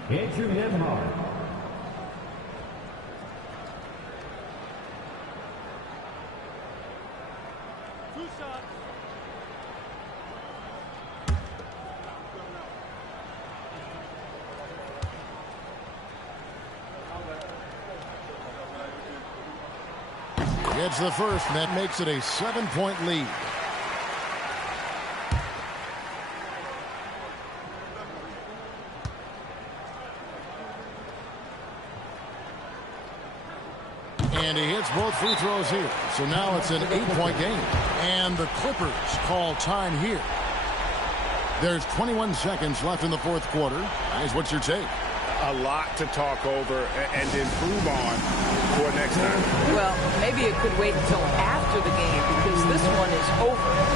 Andrew Nemhard. Gets the first, and that makes it a 7-point lead. And he hits both free throws here. So now it's an 8-point game. And the Clippers call time here. There's 21 seconds left in the fourth quarter. Guys, what's your take? A lot to talk over and improve on for next time. Well, maybe it could wait until after the game because this one is over.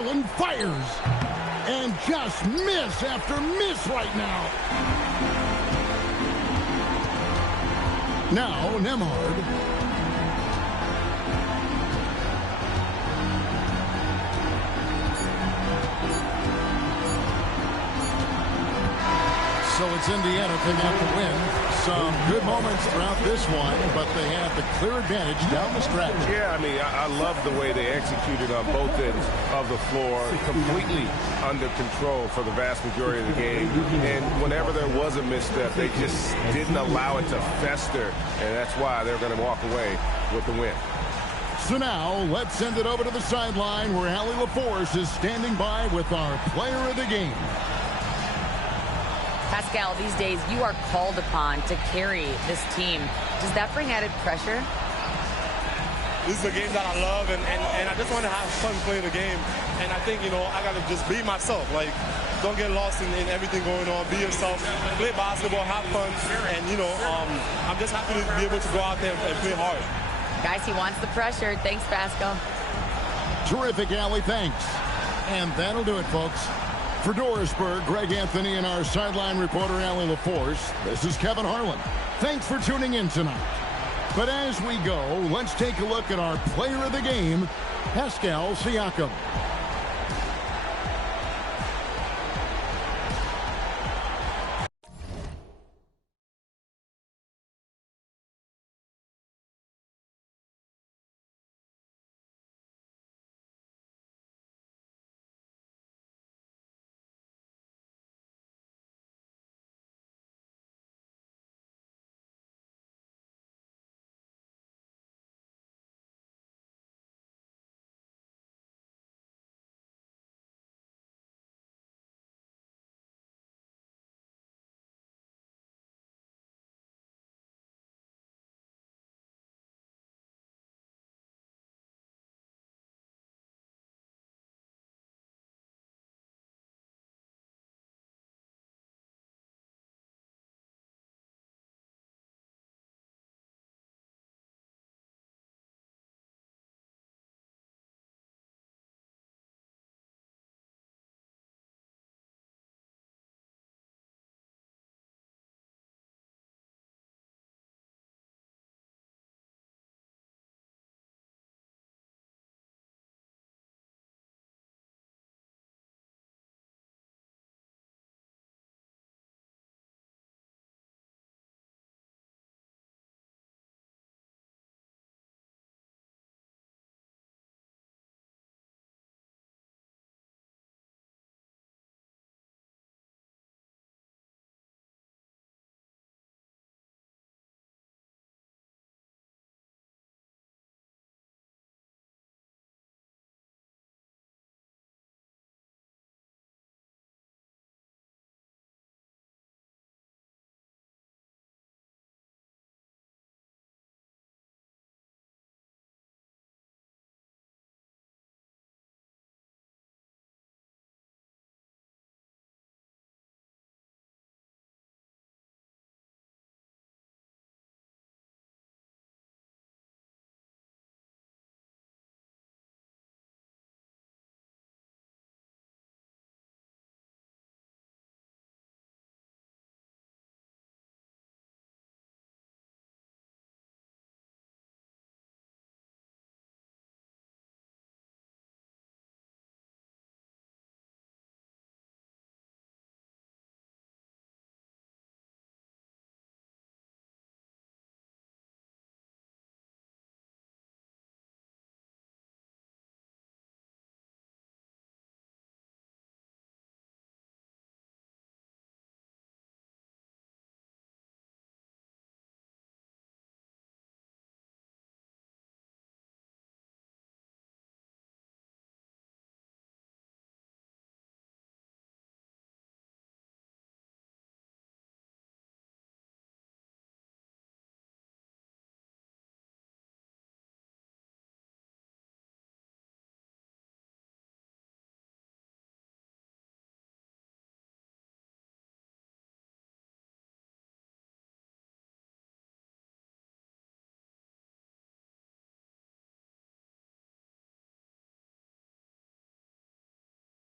Garland fires. And just miss after miss right now. Now, Nemhard. So it's Indiana picking up the win. Some good moments throughout this one, but they had the clear advantage down the stretch. Yeah, I mean, I love the way they executed on both ends of the floor, completely under control for the vast majority of the game. And whenever there was a misstep, they just didn't allow it to fester, and that's why they're going to walk away with the win. So now, let's send it over to the sideline where Allie LaForce is standing by with our player of the game. Pascal, these days you are called upon to carry this team. Does that bring added pressure? This is a game that I love, and I just want to have fun playing the game. And I think, you know, I got to just be myself. Like, don't get lost in everything going on. Be yourself. Play basketball, have fun. And, you know, I'm just happy to be able to go out there and play hard. Guys, he wants the pressure. Thanks, Pascal. Terrific, Allie. Thanks. And that'll do it, folks. For Dorisburg, Greg Anthony, and our sideline reporter, Allie LaForce, this is Kevin Harlan. Thanks for tuning in tonight. But as we go, let's take a look at our player of the game, Pascal Siakam.